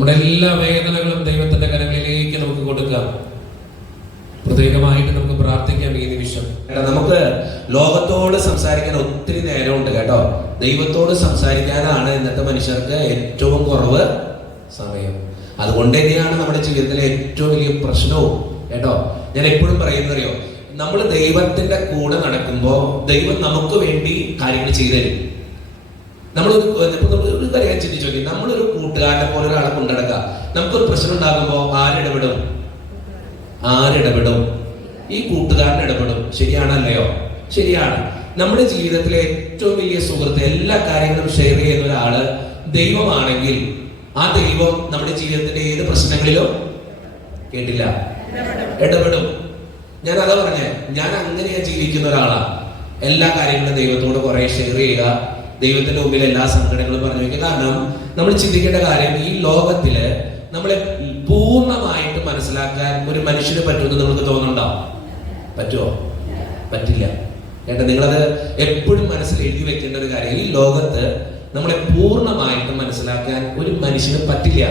നമ്മുടെ എല്ലാ വേദനകളും ദൈവത്തിന്റെ കരങ്ങളിലേക്ക് നമുക്ക് കൊടുക്കാം. പ്രത്യേകമായിട്ട് നമുക്ക് പ്രാർത്ഥിക്കാം ഈ നിമിഷം. നമുക്ക് ലോകത്തോട് സംസാരിക്കാൻ ഒത്തിരി നേരമുണ്ട് കേട്ടോ. ദൈവത്തോട് സംസാരിക്കാനാണ് ഇന്നത്തെ മനുഷ്യർക്ക് ഏറ്റവും കുറവ് സമയം. അതുകൊണ്ട് തന്നെയാണ് നമ്മുടെ ജീവിതത്തിലെ ഏറ്റവും വലിയ പ്രശ്നവും കേട്ടോ. ഞാൻ എപ്പോഴും പറയുന്നറിയോ, നമ്മൾ ദൈവത്തിന്റെ കൂടെ നടക്കുമ്പോൾ ദൈവം നമുക്ക് വേണ്ടി കാര്യങ്ങൾ ചെയ്തു തരും. ഒരു കാര്യം ചിന്തിച്ചു നോക്കി, നമ്മളൊരു കൂട്ടുകാരനെ പോലെ ഒരാളെ കൊണ്ടുനടക്കുക. നമുക്കൊരു പ്രശ്നം ഉണ്ടാകുമ്പോൾ ആരിടപെടും? ഈ കൂട്ടുകാരൻ ഇടപെടും. ശരിയാണല്ലയോ? ശരിയാണ്. നമ്മുടെ ജീവിതത്തിലെ ഏറ്റവും വലിയ സുഹൃത്ത്, എല്ലാ കാര്യങ്ങളും ഷെയർ ചെയ്യുന്ന ഒരാള് ദൈവമാണെങ്കിൽ ആ ദൈവം നമ്മുടെ ജീവിതത്തിന്റെ ഏത് പ്രശ്നങ്ങളിലും കേട്ടില്ല ഇടപെടും. ഞാൻ അതാ പറഞ്ഞേ, ഞാൻ അങ്ങനെയാ ജീവിക്കുന്ന ഒരാളാ. എല്ലാ കാര്യങ്ങളും ദൈവത്തോട് കുറെ ഷെയർ ചെയ്യുക, ദൈവത്തിന്റെ മുമ്പിൽ എല്ലാ സങ്കടങ്ങളും പറഞ്ഞു വയ്ക്കുക. കാരണം നമ്മൾ ചിന്തിക്കേണ്ട കാര്യം, ഈ ലോകത്തില് നമ്മളെ പൂർണ്ണമായിട്ട് മനസ്സിലാക്കാൻ ഒരു മനുഷ്യന് പറ്റുമെന്ന് നിങ്ങൾക്ക് തോന്നുന്നുണ്ടോ? പറ്റുമോ? പറ്റില്ല കേട്ടോ. നിങ്ങളത് എപ്പോഴും മനസ്സിൽ എഴുതി വെക്കേണ്ട ഒരു കാര്യം, ഈ ലോകത്ത് നമ്മളെ പൂർണ്ണമായിട്ട് മനസ്സിലാക്കാൻ ഒരു മനുഷ്യന് പറ്റില്ല.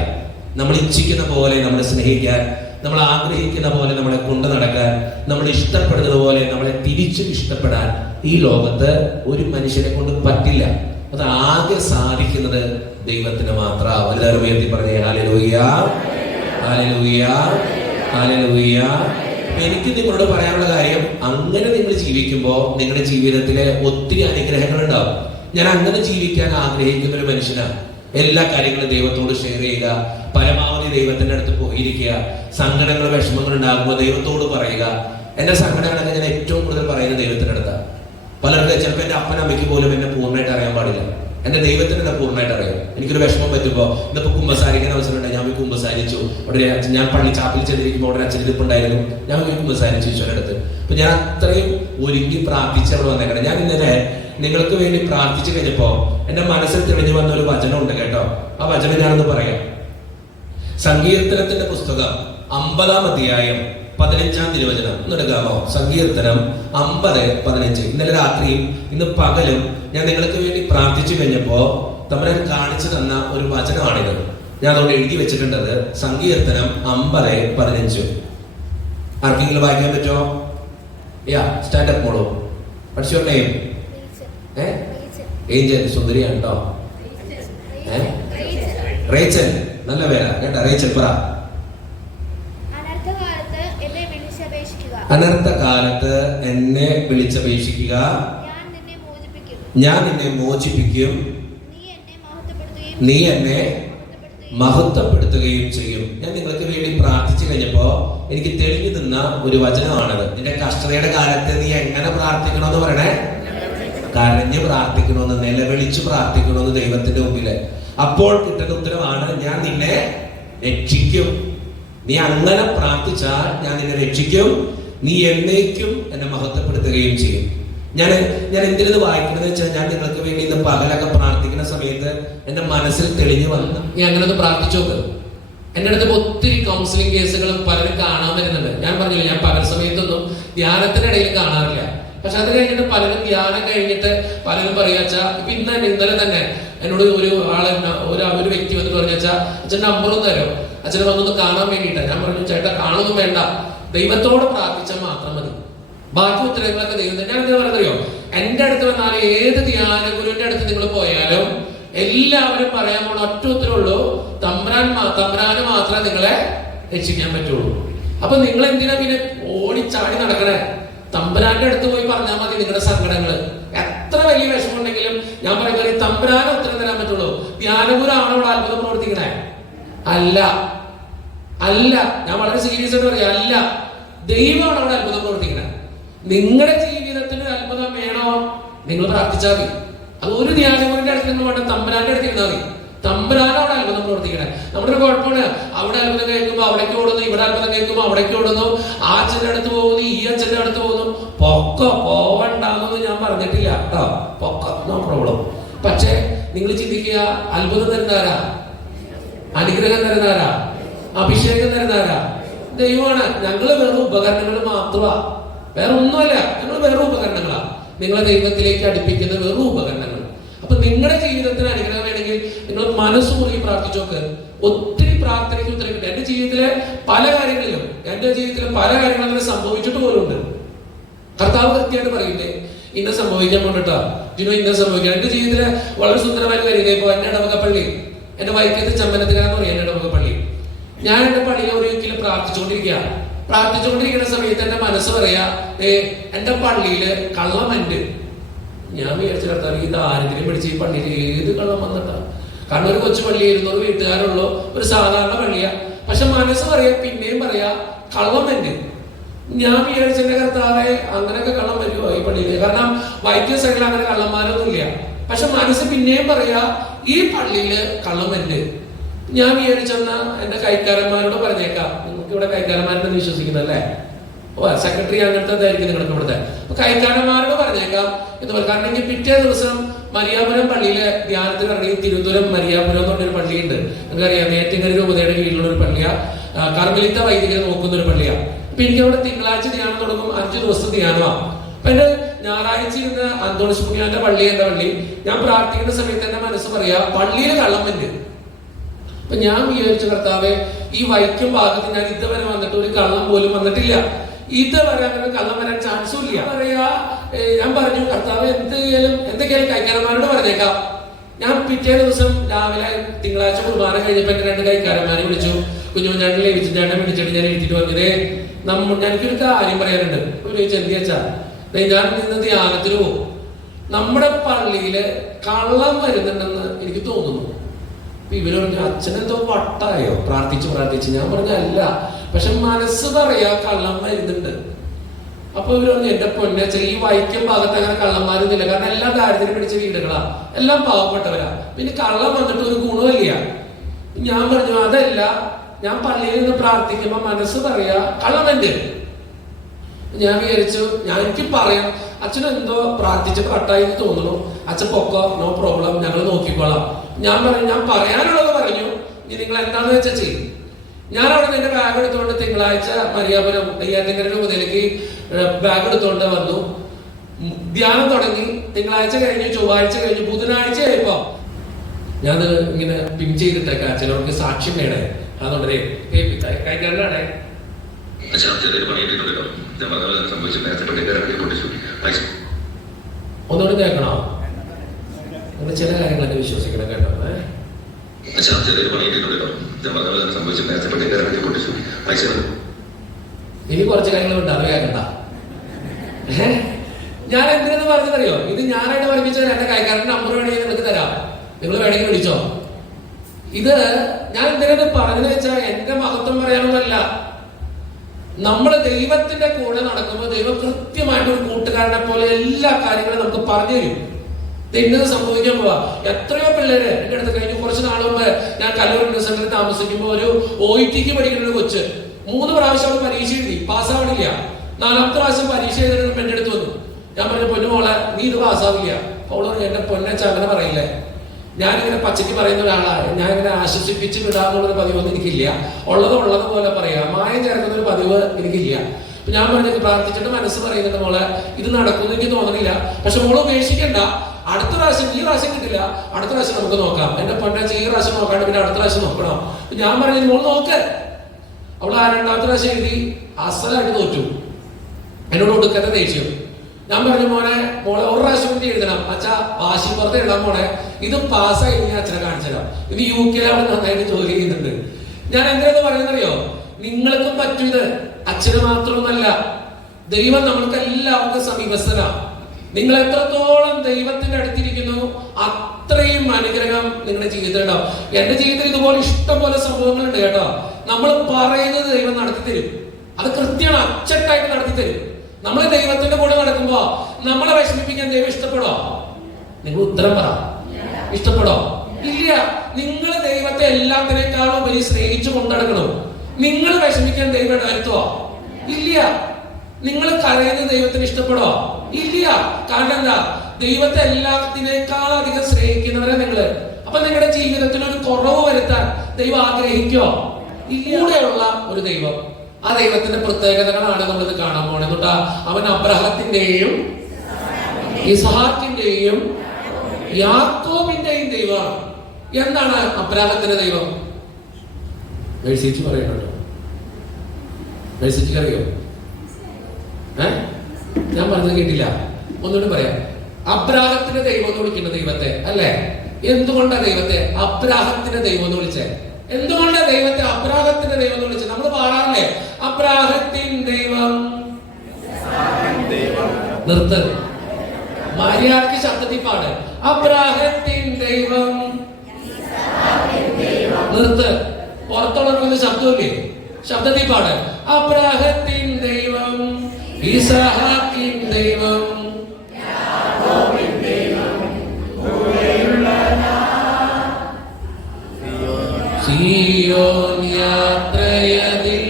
നമ്മൾ ഇച്ഛിക്കുന്ന പോലെ നമ്മളെ സ്നേഹിക്കാൻ, നമ്മൾ ആഗ്രഹിക്കുന്ന പോലെ നമ്മളെ കൊണ്ടു നടക്കാൻ, നമ്മൾ ഇഷ്ടപ്പെടുന്നത് പോലെ നമ്മളെ തിരിച്ചു ഇഷ്ടപ്പെടാൻ ഈ ലോകത്ത് ഒരു മനുഷ്യനെ കൊണ്ട് പറ്റില്ല. അത് ആകെ സാധിക്കുന്നത് ദൈവത്തിന് മാത്രം. എല്ലാവരും ഉയർത്തി പറഞ്ഞേ ഹല്ലേലൂയ, ഹല്ലേലൂയ, ഹല്ലേലൂയ. എനിക്ക് നിങ്ങളോട് പറയാനുള്ള കാര്യം, അങ്ങനെ നിങ്ങൾ ജീവിക്കുമ്പോൾ നിങ്ങളുടെ ജീവിതത്തിലെ ഒത്തിരി അനുഗ്രഹങ്ങൾ ഉണ്ടാവും. ഞാൻ അങ്ങനെ ജീവിക്കാൻ ആഗ്രഹിക്കുന്ന ഒരു മനുഷ്യനാണ്. എല്ലാ കാര്യങ്ങളും ദൈവത്തോട് ഷെയർ ചെയ്യുക, പരമാവധി ദൈവത്തിന്റെ അടുത്ത് പോയിരിക്കുക. സങ്കടങ്ങൾ, വിഷമങ്ങൾ ഉണ്ടാകുമ്പോൾ ദൈവത്തോട് പറയുക. എന്റെ സങ്കടങ്ങളൊക്കെ ഞാൻ ഏറ്റവും കൂടുതൽ പറയുന്നത് ദൈവത്തിന്റെ അടുത്താണ്. പലർക്ക് ചിലപ്പോൾ എന്റെ അപ്പനമ്മയ്ക്ക് പോലും എന്നെ പൂർണ്ണമായിട്ട് അറിയാൻ പാടില്ല. എന്റെ ദൈവത്തിന് എന്നെ പൂർണ്ണമായിട്ട് അറിയാം. എനിക്കൊരു വിഷമം പറ്റുമ്പോൾ, ഇന്നിപ്പോ കുമ്പസാരിക്കുന്ന അവസരം ഉണ്ടായി, ഞാൻ പോയി കുമ്പസാരിച്ചു. അവിടെ ഞാൻ പള്ളി ചാപ്പിൽ ചെന്നിരിക്കുമ്പോൾ അവിടെ അച്ഛനിരിപ്പുണ്ടായിരുന്നു, ഞാൻ പോയി കുമ്പസാരിച്ചു ഈശോയുടെ അടുത്ത്. അപ്പൊ ഞാൻ അത്രയും ഒരുങ്ങി പ്രാർത്ഥിച്ച് അവിടെ വന്നേക്കണം. ഞാൻ ഇന്നലെ നിങ്ങൾക്ക് വേണ്ടി പ്രാർത്ഥിച്ചു കഴിഞ്ഞപ്പോ എന്റെ മനസ്സിൽ തെളിഞ്ഞു വന്ന ഒരു വചനം ഉണ്ട് കേട്ടോ. ആ വചനം ഞാനൊന്ന് പറയാം. സങ്കീർത്തനത്തിന്റെ പുസ്തകം 50-ാം അധ്യായം 15-ാം തിരുവചനം ഒന്ന് എടുക്കാമോ? സങ്കീർത്തനം 50:15. ഇന്നലെ രാത്രിയും ഇന്ന് പകലും ഞാൻ നിങ്ങൾക്ക് വേണ്ടി പ്രാർത്ഥിച്ചു കഴിഞ്ഞപ്പോ തമ്പുരാൻ കാണിച്ചു തന്ന ഒരു വചനമാണിത്. ഞാൻ അതുകൊണ്ട് എഴുതി വെച്ചിട്ടുണ്ടത്. സങ്കീർത്തനം 50:15. ആർക്കെങ്കിലും വായിക്കാൻ പറ്റുമോ? സ്റ്റാൻഡ് അപ്പ് മോളോ. What's your name? ഏഞ്ചൽ. സുന്ദരിയാണ് കേട്ടോ. റേച്ചൽ. നല്ല പേരാ കേട്ടോ. റേച്ചൽ പറ. അനർത്ഥകാലത്ത് എന്നെ വിളിച്ചപേക്ഷിക്കുക, ഞാൻ നിന്നെ മോചിപ്പിക്കും, നീ എന്നെ മഹത്വപ്പെടുത്തുകയും ചെയ്യും. ഞാൻ നിങ്ങൾക്ക് വേണ്ടി പ്രാർത്ഥിച്ചു കഴിഞ്ഞപ്പോ എനിക്ക് തെളിഞ്ഞു നിന്ന ഒരു വചനമാണത്. നിന്റെ കഷ്ടതയുടെ കാലത്ത് നീ എങ്ങനെ പ്രാർത്ഥിക്കണമെന്ന് പറയണേ? കരഞ്ഞ് പ്രാർത്ഥിക്കണമെന്ന്, നിലവിളിച്ച് പ്രാർത്ഥിക്കണമെന്ന് ദൈവത്തിന്റെ മുമ്പില്. അപ്പോൾ കിട്ടുന്ന ഉത്തരവാണ്, ഞാൻ നിന്നെ രക്ഷിക്കും. നീ അങ്ങനെ പ്രാർത്ഥിച്ചാൽ ഞാൻ നിന്നെ രക്ഷിക്കും, നീ എന്നേക്കും എന്നെ മഹത്വപ്പെടുത്തുകയും ചെയ്യും. ഞാൻ എന്തിനത് വായിക്കണമെന്ന് വെച്ചാൽ, ഞാൻ നിങ്ങൾക്ക് വേണ്ടി ഇന്ന് പകലൊക്കെ പ്രാർത്ഥിക്കുന്ന സമയത്ത് എന്റെ മനസ്സിൽ തെളിഞ്ഞു വന്നു. നീ അങ്ങനെ ഒന്ന് പ്രാർത്ഥിച്ചു നോക്ക്. എന്റെ അടുത്ത് ഒത്തിരി കൗൺസിലിംഗ് കേസുകളും പലരും കാണാൻ വരുന്നുണ്ട്. ഞാൻ പറഞ്ഞില്ല, ഞാൻ പകൽ സമയത്തൊന്നും ധ്യാനത്തിനിടയിൽ കാണാറില്ല. പക്ഷെ അത് കഴിഞ്ഞിട്ട് പലരും ധ്യാനം കഴിഞ്ഞിട്ട് പലരും പറയാച്ചാ, ഇപ്പൊ ഇന്നലെ തന്നെ എന്നോട് ഒരു വ്യക്തി വന്നിട്ട് പറഞ്ഞാ, അച്ഛൻ നമ്പറും തരും, അച്ഛനെ വന്നൊന്ന് കാണാൻ വേണ്ടിയിട്ടാ. ഞാൻ പറഞ്ഞു, ചേട്ടാ കാണുന്നു വേണ്ട, ദൈവത്തോട് പ്രാർത്ഥിച്ചാൽ മാത്രം മതി, ബാക്കി ഉത്തരങ്ങളൊക്കെ ദൈവം. ഞാൻ എന്താ പറയുന്നറിയോ, എന്റെ അടുത്ത് വന്നാൽ ഏത് ധ്യാന ഗുരുവിന്റെ അടുത്ത് നിങ്ങൾ പോയാലും എല്ലാവരും പറയാൻ പോണ ഒറ്റ ഉത്തരവുള്ളൂ, തമ്പുരാന് മാത്രമേ നിങ്ങളെ രക്ഷിക്കാൻ പറ്റുള്ളൂ. അപ്പൊ നിങ്ങൾ എന്തിനാ പിന്നെ ഓടിച്ചാടി നടക്കണേ? തമ്പുരാന്റെ അടുത്ത് പോയി പറഞ്ഞാൽ മതി നിങ്ങളുടെ സങ്കടങ്ങള്. എത്ര വലിയ വിഷമമുണ്ടെങ്കിലും ഞാൻ പറയുന്നത് തമ്പുരാന് ഉത്തരം തരാൻ പറ്റുള്ളൂ. ധ്യാനഗുരാണോ ഇവിടെ അത്ഭുതം പ്രവർത്തിക്കണേ? അല്ല. ഞാൻ വളരെ സീരിയസ് ആയിട്ട് പറയാം, അല്ല. ദൈവമാണ് അവിടെ അത്ഭുതം പ്രവർത്തിക്കണേ. നിങ്ങളുടെ ജീവിതത്തിന് ഒരു അത്ഭുതം വേണോ? നിങ്ങൾ പ്രാർത്ഥിച്ചാൽ മതി. അത് ഒരു ധ്യാനഗുരുവിന്റെ അടുത്ത് നിന്ന് വേണ്ട, തമ്പുരാന്റെ അടുത്ത് ഇരുന്നാൽ മതി. തമ്പുരാനോട് അത്ഭുതം പ്രവർത്തിക്കണേ. നമ്മുടെ ഒരു കുഴപ്പമാണ്, അവിടെ അത്ഭുതം കേൾക്കുമ്പോൾ അവിടേക്ക് ഓടുന്നു, ഇവിടെ അത്ഭുതം കേൾക്കുമ്പോൾ അവിടേക്ക് ഓടുന്നു, ആ അച്ഛന്റെ അടുത്ത് പോകുന്നു, ഈ അച്ഛന്റെ അടുത്ത് പോകുന്നു. പോവണ്ടെന്ന് ഞാൻ പറഞ്ഞിട്ടില്ല കേട്ടോ, നോ പ്രോബ്ലം. പക്ഷെ നിങ്ങൾ ചിന്തിക്കുക, അത്ഭുതം തരുന്നാരാ? അനുഗ്രഹം തരുന്നാരാ? അഭിഷേകം തരുന്നാരാ? ദൈവമാണ്. ഞങ്ങള് വെറും ഉപകരണങ്ങൾ മാത്രമാ, വേറെ ഒന്നുമല്ല. ഞങ്ങൾ വെറും ഉപകരണങ്ങളാ. നിങ്ങളെ ദൈവത്തിലേക്ക് അടുപ്പിക്കുന്ന വെറും ഉപകരണങ്ങൾ. അപ്പൊ നിങ്ങളുടെ ജീവിതത്തിന് അനുഗ്രഹം വേണമെങ്കിൽ നിങ്ങൾ മനസ്സ് മുറുകി പ്രാർത്ഥിച്ചു നോക്ക്. ഒത്തിരി പ്രാർത്ഥനയ്ക്ക് ഉത്തരം കിട്ടും. എന്റെ ജീവിതത്തിലെ പല കാര്യങ്ങളിലും അങ്ങനെ സംഭവിച്ചിട്ട് പോലും ഉണ്ട്. കർത്താവ് കൃത്യമായിട്ട് പറയില്ലേ, ഇന്ന സംഭവിക്കാൻ പോണ്ടിട്ടാ ജിനോ, ഇന്ന സംഭവിക്കാൻ. എന്റെ ജീവിതത്തിലെ വളരെ സുന്ദരമായ കാര്യം. ഇപ്പൊ എന്റെ ഇടവകപ്പള്ളി, എന്റെ വൈക്കത്ത് ചമ്മനത്തിനാന്ന് പറയും എന്റെ ഇടവകപ്പള്ളി. ഞാൻ എന്റെ പള്ളിയിൽ ഒരിക്കലും പ്രാർത്ഥിച്ചുകൊണ്ടിരിക്കുന്ന സമയത്ത് എന്റെ മനസ്സ് പറയാ, എന്റെ പള്ളിയില് കള്ളമുണ്ട്. ഞാൻ വിചാരിച്ച കർത്താവ്, ഇത് ആരെങ്കിലും പിടിച്ച് ഈ പള്ളിയിൽ ഏത് കള്ളം വന്നിട്ടാ? കാരണം ഒരു കൊച്ചു പള്ളി 200 വീട്ടുകാരുള്ളൂ, ഒരു സാധാരണ പള്ളിയാ. പക്ഷെ മനസ്സ് പറയാ, പിന്നെയും പറയാ കള്ളമുണ്ട്. ഞാൻ വിചാരിച്ച എന്റെ കർത്താവെ, അങ്ങനെയൊക്കെ കള്ളം വരുമോ ഈ പള്ളിയിൽ? കാരണം വൈദ്യ സൈഡിൽ അങ്ങനെ കള്ളന്മാരൊന്നും ഇല്ല. പക്ഷെ മനസ്സ് പിന്നെയും പറയാ ഈ പള്ളിയില് കള്ളമുണ്ട്. ഞാൻ വിചാരിച്ചെന്നാ എന്റെ കൈക്കാരന്മാരോട് പറഞ്ഞേക്കാം. നിങ്ങൾക്ക് ഇവിടെ കൈക്കാരന്മാരെന്ന് വിശ്വസിക്കുന്നല്ലേ? സെക്രട്ടറി അങ്ങനത്തെ ഇതായിരിക്കും നിങ്ങൾക്ക് ഇവിടുത്തെ. അപ്പൊ കൈക്കാരന്മാരോട് പറഞ്ഞേക്കാം എന്ന്. കാരണം എനിക്ക് പിറ്റേ ദിവസം മരിയാപുരം പള്ളിയിലെ ധ്യാനത്തിന് ഇറങ്ങി. തിരുവനന്തപുരം മരിയാപുരം എന്ന് പറഞ്ഞൊരു പള്ളിയുണ്ട്, നിങ്ങൾക്കറിയാം. നേറ്റങ്കര രൂപതയുടെ കീഴിലുള്ള ഒരു പള്ളിയാ, കർമ്മലിത്ത വൈദികരെ നോക്കുന്ന ഒരു പള്ളിയാ. അപ്പൊ എനിക്ക് അവിടെ തിങ്കളാഴ്ച ധ്യാനം തുടങ്ങും, 5 ദിവസത്തെ ധ്യാനമാണ്. അപ്പൊ എന്റെ ഞായറാഴ്ച ഇരുന്ന് അന്തോണിസ് പുണ്യാന്റെ പള്ളി, എന്റെ പള്ളി, ഞാൻ പ്രാർത്ഥിക്കുന്ന സമയത്ത് എന്റെ മനസ്സ് പറയാ പള്ളിയിൽ കള്ളം വന്ന്. അപ്പൊ ഞാൻ വിചാരിച്ച കർത്താവെ, ഈ വൈക്കം ഭാഗത്ത് ഞാൻ ഇതുവരെ വന്നിട്ട് ഒരു കള്ളം പോലും വന്നിട്ടില്ല. ഇതുവരെ അങ്ങനെ കള്ളം വരാൻ ചാൻസും ഇല്ല. ഞാൻ പറഞ്ഞു കർത്താവ്, എന്തൊക്കെയാലും കൈക്കാരന്മാരോട് പറഞ്ഞേക്കാം. ഞാൻ പിറ്റേ ദിവസം രാവിലെ തിങ്കളാഴ്ച കുർബാന കഴിഞ്ഞപ്പോ എന്റെ 2 കൈക്കാരന്മാരെ വിളിച്ചു. കുഞ്ഞുഞ്ഞാണ്ടിൽ ലഭിച്ചിട്ടാണ് വിളിച്ചിട്ട് ഞാൻ എഴുതിയിട്ട് പറഞ്ഞത്, എനിക്കൊരു കാര്യം പറയാനുണ്ട്. ചോദിച്ചു, എന്തിയാച്ചാ? ഞാൻ ഇന്ന് ധ്യാനത്തിന് പോകും, നമ്മുടെ പള്ളിയില് കള്ളം വരുന്നുണ്ടെന്ന് എനിക്ക് തോന്നുന്നു. ഇവര് പറഞ്ഞു, അച്ഛനെന്തോ വട്ടായോ പ്രാർത്ഥിച്ച്? ഞാൻ പറഞ്ഞ അല്ല, പക്ഷെ മനസ്സ് പറയാ കള്ളം വരുന്നുണ്ട്. അപ്പൊ ഇവര് പറഞ്ഞു, എന്റെ പൊന്നച്ച, ഈ വൈക്കം ഭാഗത്ത് അങ്ങനെ കള്ളന്മാരൊന്നുമില്ല. കാരണം എല്ലാം ദാരിദ്ര്യം പിടിച്ച വീടുകളാ, എല്ലാം പാവപ്പെട്ടവരാ. പിന്നെ കള്ളം വന്നിട്ട് ഒരു ഗുണമില്ല. ഞാൻ പറഞ്ഞു, അതല്ല, ഞാൻ പള്ളിയിൽ നിന്ന് പ്രാർത്ഥിക്കുമ്പോ മനസ്സ് പറയാ കള്ളമുണ്ട്. ഞാൻ വിചാരിച്ചു, എനിക്ക് പറയാം, അച്ഛനെന്തോ പ്രാർത്ഥിച്ച് കട്ടായി തോന്നുന്നു, അച്ഛൻ പൊക്കോ, നോ പ്രോബ്ലം, ഞങ്ങൾ നോക്കിക്കോളാം. ഞാൻ പറയാനുള്ളത് പറഞ്ഞു, ഇനി നിങ്ങൾ എന്താണെന്ന് വെച്ചാൽ ചെയ്യും. ഞാൻ അവിടെ നിന്ന് എന്റെ ബാഗ് എടുത്തുകൊണ്ട് തിങ്കളാഴ്ച മരിയാപുരം നെയ്യാറ്റിൻകര രൂപതയിലേക്ക് ബാഗ് എടുത്തുകൊണ്ട് വന്നു. ധ്യാനം തുടങ്ങി. തിങ്കളാഴ്ച കഴിഞ്ഞു, ചൊവ്വാഴ്ച കഴിഞ്ഞു, ബുധനാഴ്ച ആയപ്പോ ഞാൻ ഇങ്ങനെ പിൻ ചെയ്തിട്ടേക്കാം, ചിലർക്ക് സാക്ഷ്യം വേണേ. അതുകൊണ്ടേ കൈക്കാരനാണേ. ഒന്നുകൂടി കേൾക്കണോ? നിങ്ങൾ ചില കാര്യങ്ങളൊക്കെ വിശ്വസിക്കണം കേട്ടോ. ഇനി കുറച്ച് കാര്യങ്ങളുണ്ട്, അത് കേൾക്കണ്ട. ഞാൻ എന്തിനെന്ന് പറഞ്ഞതറിയോ? ഇത് ഞാനായിട്ട് പഠിപ്പിച്ചത്. എന്റെ കൈക്കാരന്റെ നമ്പർ വേണമെങ്കിൽ നിങ്ങൾക്ക് തരാം, നിങ്ങൾ വേണമെങ്കിൽ വിളിച്ചോ. ഇത് ഞാൻ എന്തിനത് പറഞ്ഞെന്ന് വെച്ചാൽ എന്റെ മഹത്വം പറയാനൊന്നല്ല. നമ്മൾ ദൈവത്തിന്റെ കൂടെ നടക്കുമ്പോൾ ദൈവം കൃത്യമായിട്ട് ഒരു കൂട്ടുകാരനെ പോലെ എല്ലാ കാര്യങ്ങളും നമുക്ക് പറഞ്ഞു തരും. ഇന്നത് സംഭവിക്കാൻ പോവാ. എത്രയോ പിള്ളേര് എന്റെ അടുത്ത് കഴിഞ്ഞു കുറച്ച് നാൾ മുമ്പ് ഞാൻ കല്ലൂർ സെന്ററിൽ താമസിക്കുമ്പോൾ ഒരു OITക്ക് പഠിക്കുന്ന ഒരു കൊച്ച് 3 പ്രാവശ്യം പരീക്ഷ എഴുതി, പാസ്സാവണില്ല. 4ാമത്തെ പ്രാവശ്യം പരീക്ഷ എഴുതുന്നതിന് എന്റെ അടുത്ത് വന്നു. ഞാൻ പറഞ്ഞു, പൊന്നുമോളെ, നീ ഇത് പാസ്സാവില്ല. അവള് പറഞ്ഞു, എന്റെ പൊന്നച്ച അങ്ങനെ പറയില്ലേ, ഞാനിങ്ങനെ പച്ചയ്ക്ക് പറയുന്ന ഒരാളാണ്, ഞാൻ ഇങ്ങനെ ആശ്വസിപ്പിച്ച് വിടാന്നുള്ളൊരു പതിവൊന്നും എനിക്കില്ല. ഉള്ളത് പോലെ പറയാം, മായം ചേർക്കുന്ന ഒരു പതിവ് എനിക്കില്ല. ഞാൻ പറഞ്ഞത് പ്രാർത്ഥിച്ചിട്ട് മനസ്സ് പറയുന്നുണ്ട്, മോളെ ഇത് നടക്കുമെന്ന് എനിക്ക് തോന്നണില്ല, പക്ഷെ മോള് ഉപേക്ഷിക്കണ്ട. അടുത്ത പ്രാവശ്യം, ഈ പ്രാവശ്യം കിട്ടില്ല, അടുത്ത പ്രാവശ്യം നമുക്ക് നോക്കാം. എന്റെ പൊന്നച്ച ഈ പ്രാവശ്യം നോക്കാണ്ട് പിന്നെ അടുത്ത പ്രാവശ്യം നോക്കണം. ഞാൻ പറഞ്ഞു, മോള് നോക്ക്. അവള് 2ാമത്തെ പ്രാവശ്യം എഴുതി അസലായിട്ട് തോറ്റു. എന്നോട് ഒടുക്കത്തെ ദേഷ്യം. ഞാൻ പറഞ്ഞു, മോളെ 1 പ്രാവശ്യം കൂടി എഴുതണം. അച്ഛാ വാശി പുറത്ത് എഴുതാൻ പോണെ, ഇത് പാസ്സായി ഞാൻ അച്ഛനെ കാണിച്ചുതരാം. ഇത് UK അവിടെ നന്നായിട്ട് ജോലി ചെയ്യുന്നുണ്ട്. ഞാൻ എന്തിനാന്ന് പറയുന്നറിയോ? നിങ്ങൾക്കും പറ്റും ഇത്. അച്ഛന് മാത്രമൊന്നല്ല, ദൈവം നമ്മൾക്ക് എല്ലാവർക്കും സമീപസ്ഥനാ. നിങ്ങൾ എത്രത്തോളം ദൈവത്തിന്റെ അടുത്തിരിക്കുന്നു അത്രയും അനുഗ്രഹം നിങ്ങളുടെ ജീവിതത്തിൽ ഉണ്ടാവും. എന്റെ ജീവിതത്തിൽ ഇതുപോലെ ഇഷ്ടംപോലെ സംഭവങ്ങളുണ്ട് കേട്ടോ. നമ്മൾ പറയുന്നത് ദൈവം നടത്തി തരും. അത് കൃത്യമാണ്, അച്ചട്ടായിട്ട് നടത്തി തരും. നമ്മൾ ദൈവത്തിന്റെ കൂടെ നടക്കുമ്പോ നമ്മളെ വിഷമിപ്പിക്കാൻ ദൈവം ഇഷ്ടപ്പെടോ? നിങ്ങൾ ഉത്തരം പറ. ഇഷ്ടപ്പെടോ? ഇല്ല. നിങ്ങൾ ദൈവത്തെ എല്ലാത്തിനേക്കാളും ഉപരി സ്നേഹിച്ചു കൊണ്ടടക്കണം. നിങ്ങൾ വിഷമിക്കാൻ ദൈവം വരുത്തുവോ? ഇല്ല. നിങ്ങൾ കരയുന്നത് ദൈവത്തിന് ഇഷ്ടപ്പെടോ? ഇല്ല. കാരണം എന്താ? ദൈവത്തെ എല്ലാത്തിനേക്കാൾ അധികം സ്നേഹിക്കുന്നവരെ നിങ്ങള്. അപ്പൊ നിങ്ങളുടെ ജീവിതത്തിൽ ഒരു കുറവ് വരുത്താൻ ദൈവം ആഗ്രഹിക്കോ? ഇല്ലൂടെയുള്ള ഒരു ദൈവം. ആ ദൈവത്തിന്റെ പ്രത്യേകതകളാണ് നമ്മളിത് കാണാൻ പോണെന്നുട്ടാ. അവൻ അബ്രഹത്തിന്റെയും ഇസ്ഹാക്കിന്റെയും യാക്കോബിന്റെയും ദൈവമാണ്. എന്താണ് അബ്രാഹത്തിന്റെ ദൈവം? മേഴ്സിച്ച് പറയുന്നുണ്ടോ? മേഴ്സിച്ച് അറിയോ? ഞാൻ പറഞ്ഞത് കേട്ടില്ല, ഒന്നുകൂടി പറയാം. അബ്രാഹത്തിന്റെ ദൈവം എന്ന് വിളിക്കുന്ന ദൈവത്തെ അല്ലേ? എന്തുകൊണ്ടാ ദൈവത്തെ അബ്രാഹത്തിന്റെ ദൈവം എന്ന് വിളിച്ചേ? എന്തുകൊണ്ടാ ദൈവത്തെ അബ്രാഹത്തിന്റെ ദൈവം എന്ന് വിളിച്ചത്? നമ്മൾ പാടാറില്ലേ, അബ്രാഹത്തിൻ ദൈവം. നിർത്ത്, മര്യാദക്ക് ശബ്ദത്തിൽ പാട്. അബ്രാഹത്തിൻ ദൈവം. നിർത്ത്, പുറത്തുള്ളവർക്കൊന്ന് ശബ്ദമില്ലേ? ശബ്ദത്തിൽ പാട്. അബ്രാഹത്തിൻ ദൈവം, ഇസഹാക്കിൻ ദൈവം, സിയോൻ യാത്രയതിൽ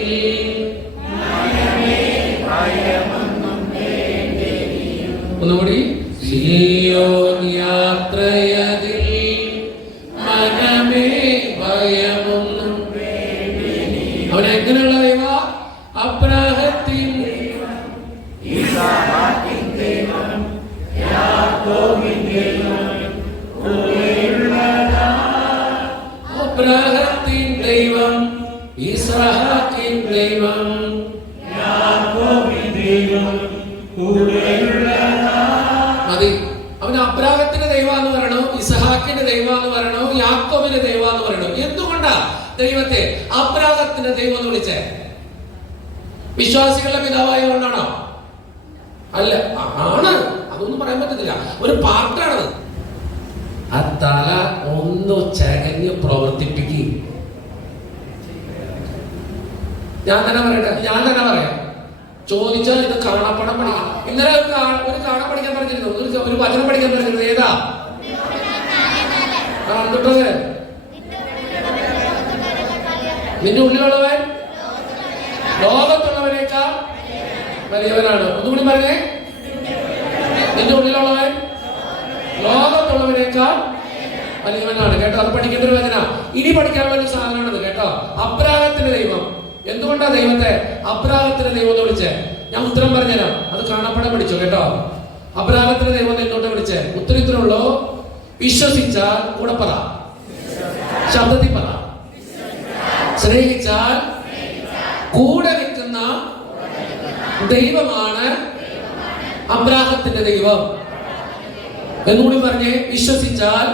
ഒന്നുകൂടി. സിയോൻ യാത്രയതിൽ മനമേ ഭയമൊന്നും. അവൻ എങ്ങനെയുള്ള ദൈവ? അബ്രാഹത്തിൻ അബ്രാഹത്തിൻ ദൈവം, ഇസ്ഹാക്കിൻ ദൈവം, മതി. അവന് അബ്രാഹത്തിന്റെ ദൈവം എന്ന് പറയണോ, ഇസ്ഹാക്കിന്റെ ദൈവം എന്ന് പറയണോ, യാക്കോബിന്റെ ദൈവം എന്ന് പറയണോ? എന്തുകൊണ്ടാ ദൈവത്തെ അബ്രാഹത്തിന്റെ ദൈവം എന്ന് വിളിച്ചേ? വിശ്വാസികളുടെ പിതാവായതുകൊണ്ടാണോ? അല്ല, ആണ്. അതൊന്നും പറയാൻ പറ്റത്തില്ല, ഒരു പാർട്ടാണത്. ആ തല ഒന്ന് ചകഞ്ഞ് പ്രവർത്തിപ്പിക്കും. ഞാൻ തന്നെ പറയട്ടെ, ഞാൻ തന്നെ പറയാം. ചോദിച്ചാൽ ഇത് കാണാപ്പടം പഠിക്കാം. ഇന്നലെ ഒരു കാണാൻ പഠിക്കാൻ പറഞ്ഞിരുന്നു, ഒരു വചനം പഠിക്കാൻ പറഞ്ഞിരുന്നു. ഏതാ? കണ്ടിട്ടത് നിന്റെ ഉള്ളിലുള്ളവൻ ലോകത്തുള്ളവനേക്കാൾ വലിയവനാണ്. ഒന്നുകൂടി പറഞ്ഞേ, നിന്റെ ഉള്ളിലുള്ളവൻ ലോകത്തുള്ളവനേക്കാൾ വലിയവനാണ്. കേട്ടോ, അത് പഠിക്കേണ്ട ഒരു വചന. ഇനി പഠിക്കാനുള്ള ഒരു സാധനമാണത്. കേട്ടോ, അബ്രാഹത്തിന്റെ ദൈവം. എന്തുകൊണ്ടാ ദൈവത്തെ അബ്രാഹത്തിന്റെ ദൈവം എന്ന് വിളിച്ചേ? ഞാൻ ഉത്തരം പറഞ്ഞുതരാം, അത് കാണപ്പെടാൻ പഠിച്ചോ. കേട്ടോ, അബ്രാഹത്തിന്റെ ദൈവം എന്തുകൊണ്ടാ വിളിച്ചേ? ഉത്തരത്തിലുള്ളൂ. വിശ്വസിച്ചാൽ കൂടെ പറ, ശബ്ദത്തിൽ പറ. സ്നേഹിച്ചാൽ കൂടെ നിൽക്കുന്ന ദൈവമാണ് അബ്രാഹത്തിന്റെ ദൈവം. എന്നുകൂടി പറഞ്ഞേ, വിശ്വസിച്ചാൽ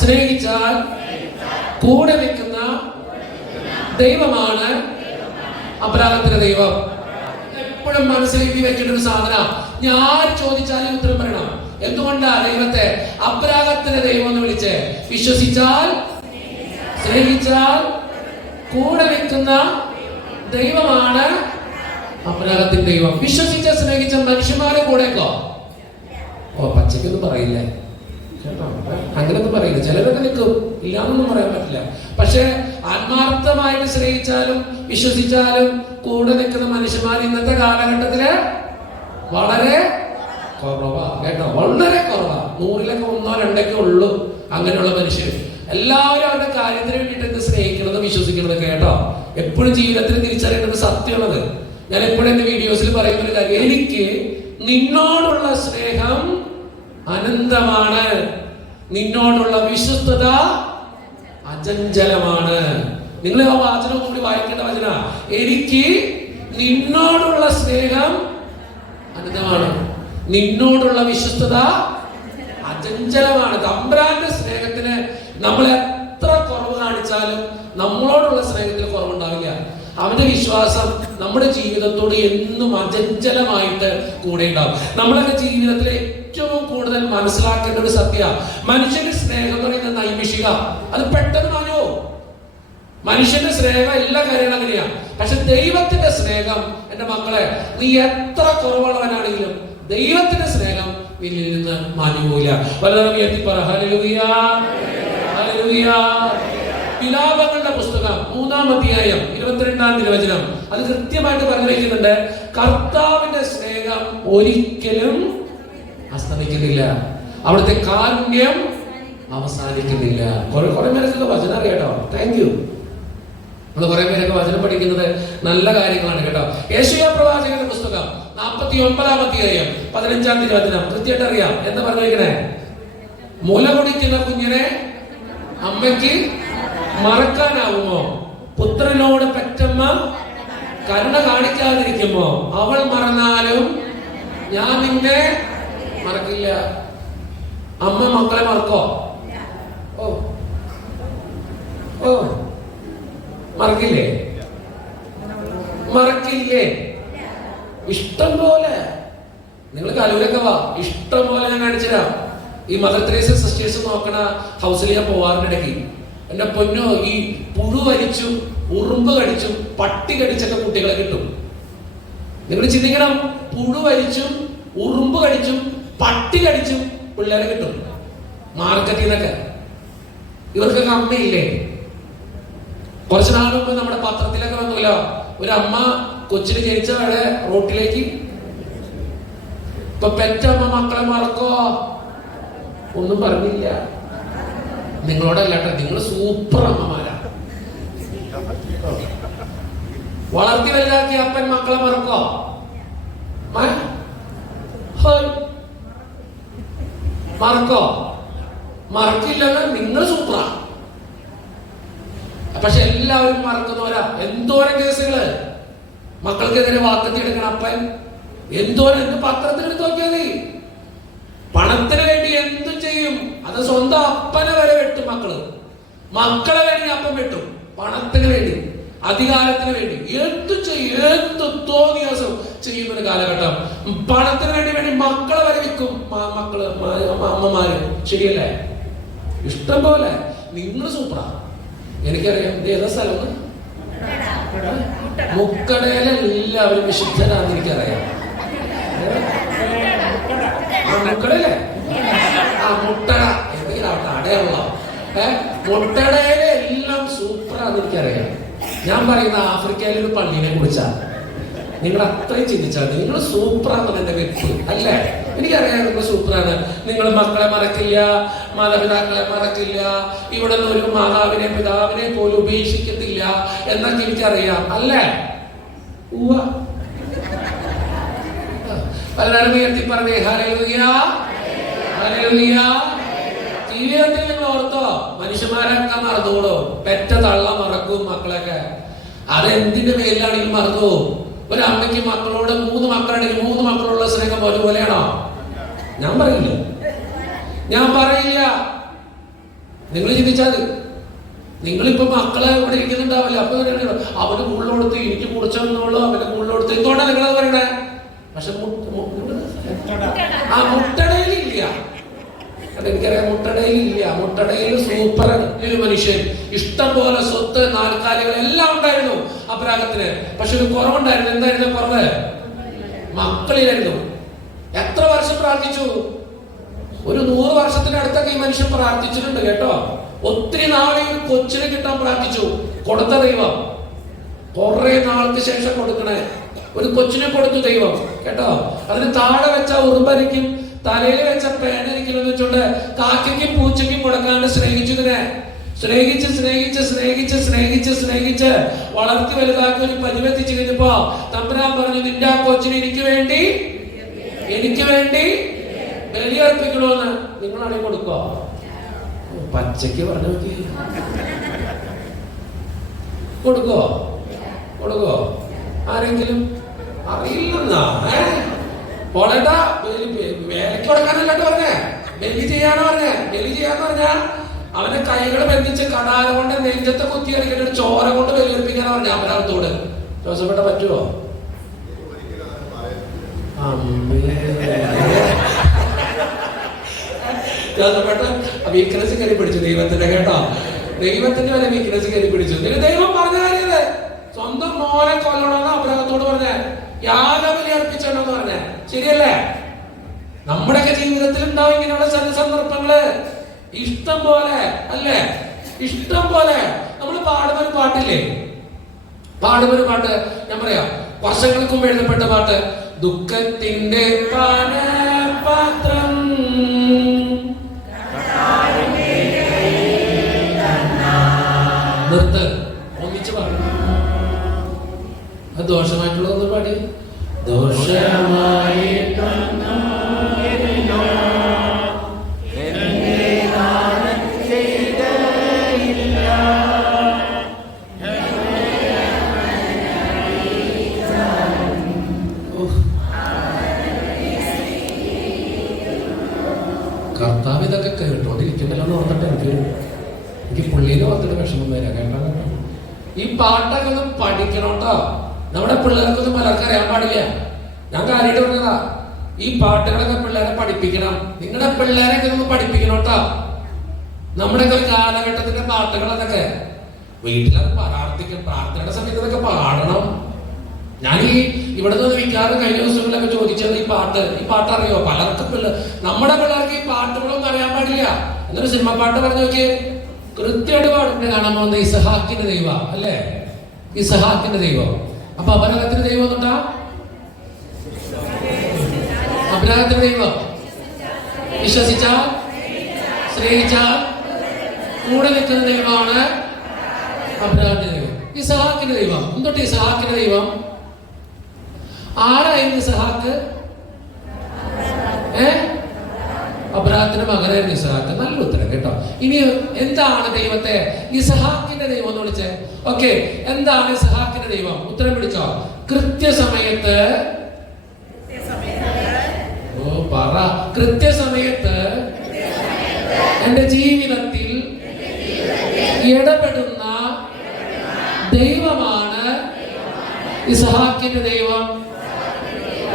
സ്നേഹിച്ചാൽ കൂടെ നിൽക്കുന്ന ദൈവമാണ് അബ്രാഹത്തിന്റെ ദൈവം. എപ്പോഴും മനസ്സിലേക്ക് വെക്കേണ്ട ഒരു സാധന. ഞാൻ ചോദിച്ചാലും ഉത്തരം പറയണം. എന്തുകൊണ്ടാ ദൈവത്തെ അബ്രാഹത്തിന്റെ ദൈവം എന്ന് വിളിച്ചേ? വിശ്വസിച്ചാൽ സ്നേഹിച്ചാൽ കൂടെ നിൽക്കുന്ന ദൈവമാണ് അബ്രാഹത്തിന്റെ ദൈവം. വിശ്വസിച്ച സ്നേഹിച്ച മനുഷ്യന്മാരെ കൂടെക്കോ? ഓ, പച്ചക്കൊന്നും പറയില്ലേ, അങ്ങനൊന്നും പറയില്ല. ചിലരൊക്കെ നിൽക്കും, ഇല്ലാന്നൊന്നും പറയാൻ പറ്റില്ല. പക്ഷെ ആത്മാർത്ഥമായിട്ട് സ്നേഹിച്ചാലും വിശ്വസിച്ചാലും കൂടെ നിൽക്കുന്ന മനുഷ്യന്മാർ ഇന്നത്തെ കാലഘട്ടത്തില് വളരെ കുറവാ. കേട്ടോ, വളരെ കുറവാ. 100-ലൊക്കെ 1-2 ഉള്ളൂ അങ്ങനെയുള്ള മനുഷ്യർ. എല്ലാവരും അവരുടെ കാര്യത്തിന് വേണ്ടിയിട്ട് സ്നേഹിക്കുന്നത് വിശ്വസിക്കുന്നത്. കേട്ടോ, എപ്പോഴും ജീവിതത്തിൽ തിരിച്ചറിയേണ്ടത് സത്യമുള്ളത്. ഞാൻ എപ്പോഴും എന്റെ വീഡിയോസിൽ പറയുന്ന ഒരു കാര്യം, എനിക്ക് നിന്നോടുള്ള സ്നേഹം അനന്തമാണ്, നിന്നോടുള്ള വിശ്വസ്തത അചഞ്ചലമാണ്. നിങ്ങൾ ആ വാചനം കൂടി വായിക്കേണ്ട വചന. എനിക്ക് നിന്നോടുള്ള സ്നേഹം അനന്തമാണ്, നിന്നോടുള്ള വിശ്വസ്തത അചഞ്ചലമാണ്. തമ്പുരാന്റെ സ്നേഹത്തിന് നമ്മൾ എത്ര കുറവ് കാണിച്ചാലും നമ്മളോടുള്ള സ്നേഹത്തിന് കുറവുണ്ടാവില്ല. അവന്റെ വിശ്വാസം നമ്മുടെ ജീവിതത്തോട് എന്നും അചഞ്ചലമായിട്ട് കൂടെ ഉണ്ടാവും. നമ്മളൊക്കെ ജീവിതത്തിലെ ഏറ്റവും കൂടുതൽ മനസ്സിലാക്കേണ്ട ഒരു സത്യ, മനുഷ്യന്റെ സ്നേഹം എന്ന് പറയുന്നത് നൈമിഷിക. അത് പെട്ടെന്ന് മാഞ്ഞോ. മനുഷ്യന്റെ സ്നേഹം എല്ലാ കാര്യങ്ങളും അങ്ങനെയാണ്. പക്ഷെ ദൈവത്തിന്റെ സ്നേഹം, എന്റെ മക്കളെ, നീ എത്ര കുറവുള്ളവനാണെങ്കിലും ദൈവത്തിന്റെ സ്നേഹം നിന്നിൽ നിന്ന് മാഞ്ഞു പോയില്ല. വല്ലതും ഉയർത്തിപ്പറ ഹല്ലേലൂയ, ഹല്ലേലൂയ. വിലാപങ്ങളുടെ പുസ്തകം 3-ാം അധ്യായം 22-ാം തിരുവചനം അത് കൃത്യമായിട്ട് പറഞ്ഞു വയ്ക്കുന്നുണ്ട്. കർത്താവിന്റെ സ്നേഹം ഒരിക്കലും അസ്തമിക്കുന്നില്ല, അവിടുത്തെ കാരുണ്യം അവസാനിക്കുന്നില്ല. കുറെ പേരൊക്കെ വചനം അറിയാട്ടോ. Thank you. നമ്മൾ കുറെ പേരൊക്കെ വചനം പഠിക്കുന്നത് നല്ല കാര്യങ്ങളാണ് കേട്ടോ. യെശയ്യാ പ്രവാചകന്റെ പുസ്തകം 49-ാം അധ്യായം 15-ാം തിരുവചനം കൃത്യമായിട്ട് അറിയാം. എന്താ പറഞ്ഞു വയ്ക്കണേ? മുല കുടിക്കുന്ന കുഞ്ഞിനെ അമ്മയ്ക്ക് മറക്കാനാവുമോ? പുത്രനോട് പെറ്റമ്മ കരുണ കാണിക്കാതിരിക്കുമോ? അവൾ മറന്നാലും ഞാൻ നിന്നെ മറക്കില്ല. അമ്മ മക്കളെ മറക്കോ? ഓ ഓ മറക്കില്ലേ? മറക്കില്ലേ? ഇഷ്ടം പോലെ. നിങ്ങൾ കലൂരൊക്കെ വാ, ഇഷ്ടം പോലെ ഞാൻ കാണിച്ചുതരാം. ഈ മദർ തെരേസ സിസ്റ്റേഴ്സ് നോക്കണ ഹൗസിൽ ഞാൻ പോവാറിനിടയ്ക്ക് എന്റെ പൊന്നോ, ഈ പുഴു വലിച്ചും ഉറുമ്പ് കടിച്ചും പട്ടി കടിച്ചൊക്കെ കുട്ടികളെ കിട്ടും. നിങ്ങൾ ചിന്തിക്കണം, പുഴു വലിച്ചും ഉറുമ്പ് കടിച്ചും പട്ടി കടിച്ചും പിള്ളേരെ കിട്ടും മാർക്കറ്റിൽ നിന്നൊക്കെ. ഇവർക്കൊക്കെ അമ്മയില്ലേ? കുറച്ചു നാൾ മുമ്പ് നമ്മുടെ പത്രത്തിലൊക്കെ വന്നല്ലോ, ഒരു അമ്മ കൊച്ചിന് ജനിച്ച അവിടെ റോട്ടിലേക്ക്. ഇപ്പൊ പെറ്റമ്മ മക്കളെ മറക്കോ? ഒന്നും പറഞ്ഞില്ല. നിങ്ങളോടല്ലാട്ടെ, നിങ്ങൾ സൂപ്പർ അമ്മമാരാ. വളർത്തി വലുതാക്കിയ അപ്പൻ മക്കളെ മറക്കോ? മറക്കോ? മറക്കില്ലെന്ന് നിങ്ങൾ സൂപ്പറാ. പക്ഷെ എല്ലാവരും മറക്കുന്നവരാ. എന്തോരം കേസുകള് മക്കൾക്കെതിരെ വാക്കത്തി എടുക്കണം അപ്പൻ. എന്തോരം, എന്ത് പത്രത്തിലെടുത്ത് നോക്കിയാൽ മതി. പണത്തിന് വേണ്ടി എന്തും ചെയ്യും. അത് സ്വന്തം അപ്പനെ വരെ വെട്ടും മക്കള്. മക്കളെ വേണ്ടി അപ്പൻ വെട്ടും. പണത്തിന് വേണ്ടി, അധികാരത്തിന് വേണ്ടി എന്തു ചെയ്യും, എന്ത് തോന്നിയാസം ചെയ്യുന്നൊരു കാലഘട്ടം. പണത്തിന് വേണ്ടി മക്കളെ വരെ വിൽക്കും മക്കള്, അമ്മമാര്. ശരിയല്ലേ? ഇഷ്ടം പോലെ. നിങ്ങൾ സൂപ്പറാ. എനിക്കറിയാം. ഇത് ഏതാ സ്ഥലം? മുക്കടയിലെ എല്ലാവരും വിശുദ്ധരാന്ന് എനിക്കറിയാം. മുക്കടയിലെ മുട്ടട എന്തെങ്കിലും ആവട്ടെ, അടയാളോ മുട്ടടയിലെ എല്ലാം സൂപ്പറാന്ന് എനിക്കറിയാം. ഞാൻ പറയുന്ന ആഫ്രിക്കയിലെ ഒരു പള്ളിനെ കുറിച്ചാണ്. നിങ്ങൾ അത്രയും ചിന്തിച്ചാൽ നിങ്ങൾ സൂപ്പറാണെന്ന് എന്റെ വ്യക്തി അല്ലേ? എനിക്കറിയാം നിങ്ങൾ സൂപ്പറാണ്. നിങ്ങൾ മക്കളെ മറക്കില്ല, മാതാപിതാക്കളെ മറക്കില്ല, ഇവിടെ നിന്ന് ഒരു മാതാവിനെ പിതാവിനെ പോലും ഉപേക്ഷിക്കത്തില്ല എന്നൊക്കെ എനിക്കറിയാം അല്ലേ? പലരും ഉയർത്തി പറഞ്ഞേ ഹല്ലേലൂയ, ഹല്ലേലൂയ. ജീവിതത്തിൽ നിങ്ങൾ ഓർത്തോ, മനുഷ്യന്മാരൊക്കെ മറന്നുകൂടോ? പെറ്റ തള്ള മറക്കും മക്കളൊക്കെ. അതെന്തിന്റെ പേരിലാണെങ്കിൽ മറന്നു. ഒരു അമ്മയ്ക്ക് മക്കളോട് 3 മക്കളുണ്ടെങ്കിൽ 3 മക്കളുള്ള സ്നേഹം ഒരുപോലെയാണോ? ഞാൻ പറയില്ല. നിങ്ങൾ ചിന്തിച്ചാൽ നിങ്ങളിപ്പോ മക്കളെ ഇവിടെ ഇരിക്കുന്നുണ്ടാവില്ല. അപ്പൊ അവന് കൂടുതൽ കൊടുത്ത് എനിക്ക് കുടിച്ചെന്നുള്ളൂ, അവന് കൂടുതൽ കൊടുത്ത്. എന്തുകൊണ്ടാണ് നിങ്ങളത് പറയണേ? പക്ഷെ മുട്ടടയിലില്ല. എനിക്കറിയാം, മുട്ടടയിലില്ല. മുട്ടടയിൽ സൂപ്പർ ഒരു മനുഷ്യൻ, ഇഷ്ടം പോലെ സ്വത്ത്, നാൽക്കാലികൾ എല്ലാം ഉണ്ടായിരുന്നു അബ്രാഹത്തിന്. പക്ഷെ ഒരു കുറവുണ്ടായിരുന്നു. എന്തായിരുന്നു കുറവ്? മക്കളിലായിരുന്നു. എത്ര വർഷം പ്രാർത്ഥിച്ചു? ഒരു 100 വർഷത്തിനടുത്തൊക്കെ ഈ മനുഷ്യൻ പ്രാർത്ഥിച്ചിട്ടുണ്ട് കേട്ടോ. ഒത്തിരി നാളെ ഒരു കൊച്ചിനെ കിട്ടാൻ പ്രാർത്ഥിച്ചു. കൊടുത്ത ദൈവം കുറെ നാൾക്ക് ശേഷം കൊടുക്കണേ ഒരു കൊച്ചിനെ കൊടുത്തു ദൈവം കേട്ടോ. അതിന് താഴെ വെച്ച ഉറുമ്പരിക്കും തലയിൽ വെച്ച പേനരിക്കലെന്ന് വെച്ചോണ്ട് കാക്കയ്ക്കും പൂച്ചയ്ക്കും കൊടുക്കാണ്ട് സ്നേഹിച്ചു. ഇതിനെ സ്നേഹിച്ച് സ്നേഹിച്ച് സ്നേഹിച്ച് സ്നേഹിച്ച് സ്നേഹിച്ച് വളർത്തി വലുതാക്കി ഒരു പരിവെത്തിച്ചു കഴിഞ്ഞപ്പോ തമ്പുരാൻ പറഞ്ഞു, നിന്റെ ആ കൊച്ചിനെ എനിക്ക് വേണ്ടി ബലിയർപ്പിക്കണോന്ന്. നിങ്ങളാണെങ്കിൽ കൊടുക്കോ? പച്ചയ്ക്ക് പറഞ്ഞു നോക്കി. കൊടുക്കോ? ആരെങ്കിലും അറിയില്ലെന്നാ പോളേട്ടാ. വേലയ്ക്ക് കൊടുക്കാനല്ലാട്ട് പറഞ്ഞേ, ബലി ചെയ്യാന്ന് പറഞ്ഞാ അവന്റെ കൈകൾ ബന്ധിച്ച് കടാല കൊണ്ട് നെഞ്ചത്തെ കുത്തി ഇറക്കിട്ട് ചോര കൊണ്ട് ബലിയർപ്പിക്കാനാ പറഞ്ഞ അപരാധത്തോട്. ജോസഫേട്ട പറ്റുമോ? ജോസഫേട്ട വീക്ക്നെസ് കയറി പിടിച്ചു ദൈവത്തിന്റെ കേട്ടോ. ദൈവത്തിന്റെ വരെ വീക്ക്നെസ് കയറി പിടിച്ചു. ദൈവം പറഞ്ഞ കാര്യല്ലേ? സ്വന്തം മോനെ കൊല്ലണമെന്ന് അബ്രാഹത്തോട് പറഞ്ഞ, യാഗബലി അർപ്പിച്ചോന്ന് പറഞ്ഞ. ശരിയല്ലേ? നമ്മുടെയൊക്കെ ജീവിതത്തിൽ ഉണ്ടാവും ഇങ്ങനെയുള്ള സന്ദർഭങ്ങള് ഇഷ്ടം പോലെ അല്ലേ? ഇഷ്ടം പോലെ. നമ്മൾ പാടുന്നൊരു പാട്ടില്ലേ, പാടുന്നൊരു പാട്ട് ഞാൻ പറയാം. വർഷങ്ങൾക്ക് മുമ്പ് എഴുതപ്പെട്ട പാട്ട്. ദുഃഖത്തിന്റെ പാനപാത്രം നിർത്ത്. ഒന്നിച്ച് പറഞ്ഞു. അത് ദോഷമായിട്ടുള്ളതൊന്നും പാടി. പിള്ളേര് ഓർത്തിട്ട് വിഷമം വരാം. കേട്ടോ, ഈ പാട്ടൊക്കെ ഒന്ന് പഠിക്കണോട്ടോ. നമ്മുടെ പിള്ളേർക്കൊന്നും പലർക്കും അറിയാൻ പാടില്ല. ഞാൻ കാര്യമായിട്ട് പറഞ്ഞതാ, ഈ പാട്ടുകളൊക്കെ പിള്ളേരെ പഠിപ്പിക്കണം. നിങ്ങളുടെ പിള്ളേരൊക്കെ ഒന്ന് പഠിപ്പിക്കണോട്ടോ. നമ്മുടെ ഒരു കാലഘട്ടത്തിന്റെ പാട്ടുകൾ അതൊക്കെ വീട്ടിലത് പ്രാർത്ഥിക്കണം. പ്രാർത്ഥനയുടെ സമയത്ത് അതൊക്കെ പാടണം. ഞാൻ ഇവിടെ നിന്ന് വിൽക്കാറ് കഴിഞ്ഞ ദിവസങ്ങളിലൊക്കെ ചോദിച്ചത് ഈ പാട്ട് അറിയോ? പലർക്കും നമ്മുടെ പിള്ളേർക്ക് ഈ പാട്ടുകളൊന്നും അറിയാൻ പാടില്ല. എന്നൊരു സിനിമ പാട്ട് പറഞ്ഞു നോക്കിയേ, കൃത്യമായിട്ട് പാടിട്ട് കാണാൻ പോകുന്ന ഇസഹാക്കിന്റെ ദൈവം അല്ലേ? ഇസഹാക്കിന്റെ ദൈവം. അപ്പൊ അബ്രാഹത്തിന്റെ ദൈവം ഒന്നുണ്ടാ? അബ്രാഹത്തിന്റെ ദൈവം വിശ്വസിച്ച സ്നേഹിച്ച കൂടെ നിൽക്കുന്ന ദൈവമാണ് അബ്രാഹത്തിന്റെ ദൈവം. ഇസഹാക്കിന്റെ ദൈവം എന്തൊട്ട്? ഇസഹാക്കിന്റെ ദൈവം ആരായിരുന്നു ഇസഹാക്ക്? അബ്രാഹത്തിന്റെ മകനായിരുന്നു ഇസഹാക്ക്. നല്ല ഉത്തരം കേട്ടോ. ഇനി എന്താണ് ദൈവത്തെ ഇസഹാക്കിന്റെ ദൈവം എന്ന് വിളിച്ചേ? ഓക്കെ, എന്താണ് ഇസഹാക്കിന്റെ ദൈവം? ഉത്തരം പിടിച്ചോ. കൃത്യസമയത്ത്, പറ, കൃത്യസമയത്ത് എന്റെ ജീവിതത്തിൽ ഇടപെടുന്ന ദൈവമാണ് ഇസഹാക്കിന്റെ ദൈവം.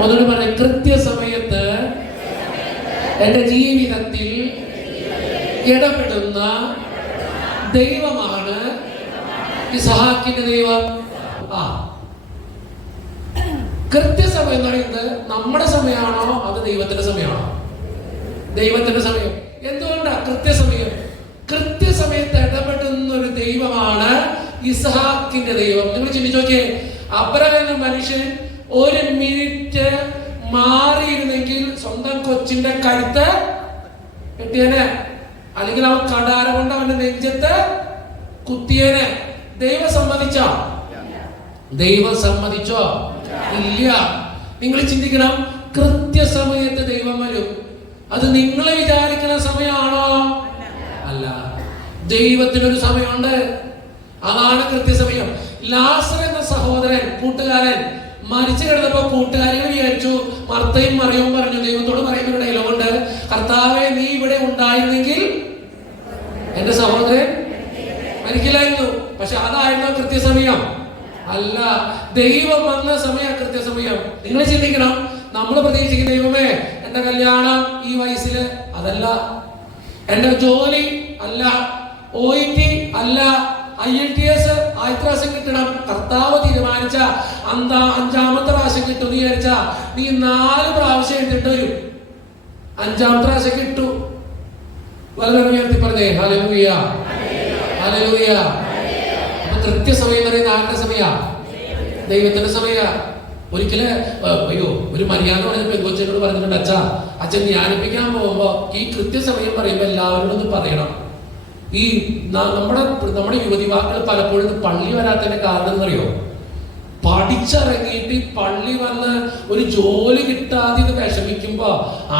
ഒന്നുകൂടി പറയാം, കൃത്യസമയത്ത് എന്റെ ജീവിതത്തിൽ ഇടപെടുന്ന ദൈവമാണ് ഇസഹാക്കിന്റെ ദൈവം. കൃത്യസമയം എന്ന് പറയുന്നത് നമ്മുടെ സമയമാണോ അത് ദൈവത്തിന്റെ സമയമാണോ? ദൈവത്തിന്റെ സമയം. എന്തുകൊണ്ടാ കൃത്യസമയം? കൃത്യസമയത്ത് ഇടപെടുന്ന ഒരു ദൈവമാണ് ഇസഹാക്കിന്റെ ദൈവം. നിങ്ങൾ ചിന്തിച്ചു നോക്കിയേ, അബ്രഹാം എന്ന മനുഷ്യൻ ഒരു മിനിറ്റ് മാറിയിരുന്നെങ്കിൽ സ്വന്തം കൊച്ചിന്റെ കഴുത്ത് കെട്ടിയനെ, അല്ലെങ്കിൽ അവൻ കടാര കൊണ്ട് അവന്റെ നെഞ്ചത്ത് കുത്തിയനെ. ദൈവം സമ്മതിച്ചോ? ദൈവം സമ്മതിച്ചോ? ഇല്ല. നിങ്ങൾ ചിന്തിക്കണം, കൃത്യസമയത്ത് ദൈവം വരും. അത് നിങ്ങൾ വിചാരിക്കുന്ന സമയമാണോ? അല്ല. ദൈവത്തിനൊരു സമയമുണ്ട്, അതാണ് കൃത്യസമയം. ലാസർ എന്ന സഹോദരൻ, കൂട്ടുകാരൻ മരിച്ചു കിടന്നപ്പോ കൂട്ടുകാരികൾ വിചാരിച്ചു, മർത്തയും മറിയവും പറഞ്ഞു, ദൈവത്തോട് പറയുന്ന ഡയലോഗുണ്ട്, കർത്താവേ നീ ഇവിടെ ഉണ്ടായിരുന്നെങ്കിൽ എന്റെ സഹോദരൻ മരിക്കില്ലായിരുന്നു. പക്ഷെ അതായിരുന്നു കൃത്യസമയം? അല്ല. ദൈവം വന്ന സമയം കൃത്യസമയം. നിങ്ങൾ ചിന്തിക്കണം, നമ്മൾ പ്രതീക്ഷിക്കുന്ന ദൈവമേ എന്റെ കല്യാണം ഈ വയസ്സില്, അതല്ല. എന്റെ ജോലി അല്ല, OET അല്ല, IELTS ആദ്യത്തെ പ്രാവശ്യം കിട്ടണം. കർത്താവ് തീരുമാനിച്ച 5ാമത്തെ പ്രാവശ്യം കിട്ടും നീ വിചാരിച്ച നീ 4 പ്രാവശ്യം എഴുതിട്ട് വരും. 5ാമത്തെ പ്രാവശ്യം കിട്ടു. വളരെ ഉയർത്തി പറഞ്ഞേ ഹല്ലേലൂയ, ഹല്ലേലൂയ. അപ്പൊ കൃത്യസമയം എന്ന് പറയുന്നത് ആരുടെ സമയ? ദൈവത്തിന്റെ സമയ. ഒരിക്കല് ഒരു മര്യാദ പറഞ്ഞ പെങ്കൊച്ചനോട് പറഞ്ഞിട്ടുണ്ട്, അച്ഛൻ ധ്യാനിപ്പിക്കാൻ പോകുമ്പോ ഈ കൃത്യസമയം പറയുമ്പോ എല്ലാവരോടും ഒന്ന് പറയണം. ഈ നമ്മുടെ യുവതിവാക്കൾ പലപ്പോഴും പള്ളി വരാത്തതിന്റെ കാരണം എന്നറിയോ? പഠിച്ചിറങ്ങിയിട്ട് പള്ളി വന്ന് ഒരു ജോലി കിട്ടാതെ ഇത് വിഷമിക്കുമ്പോ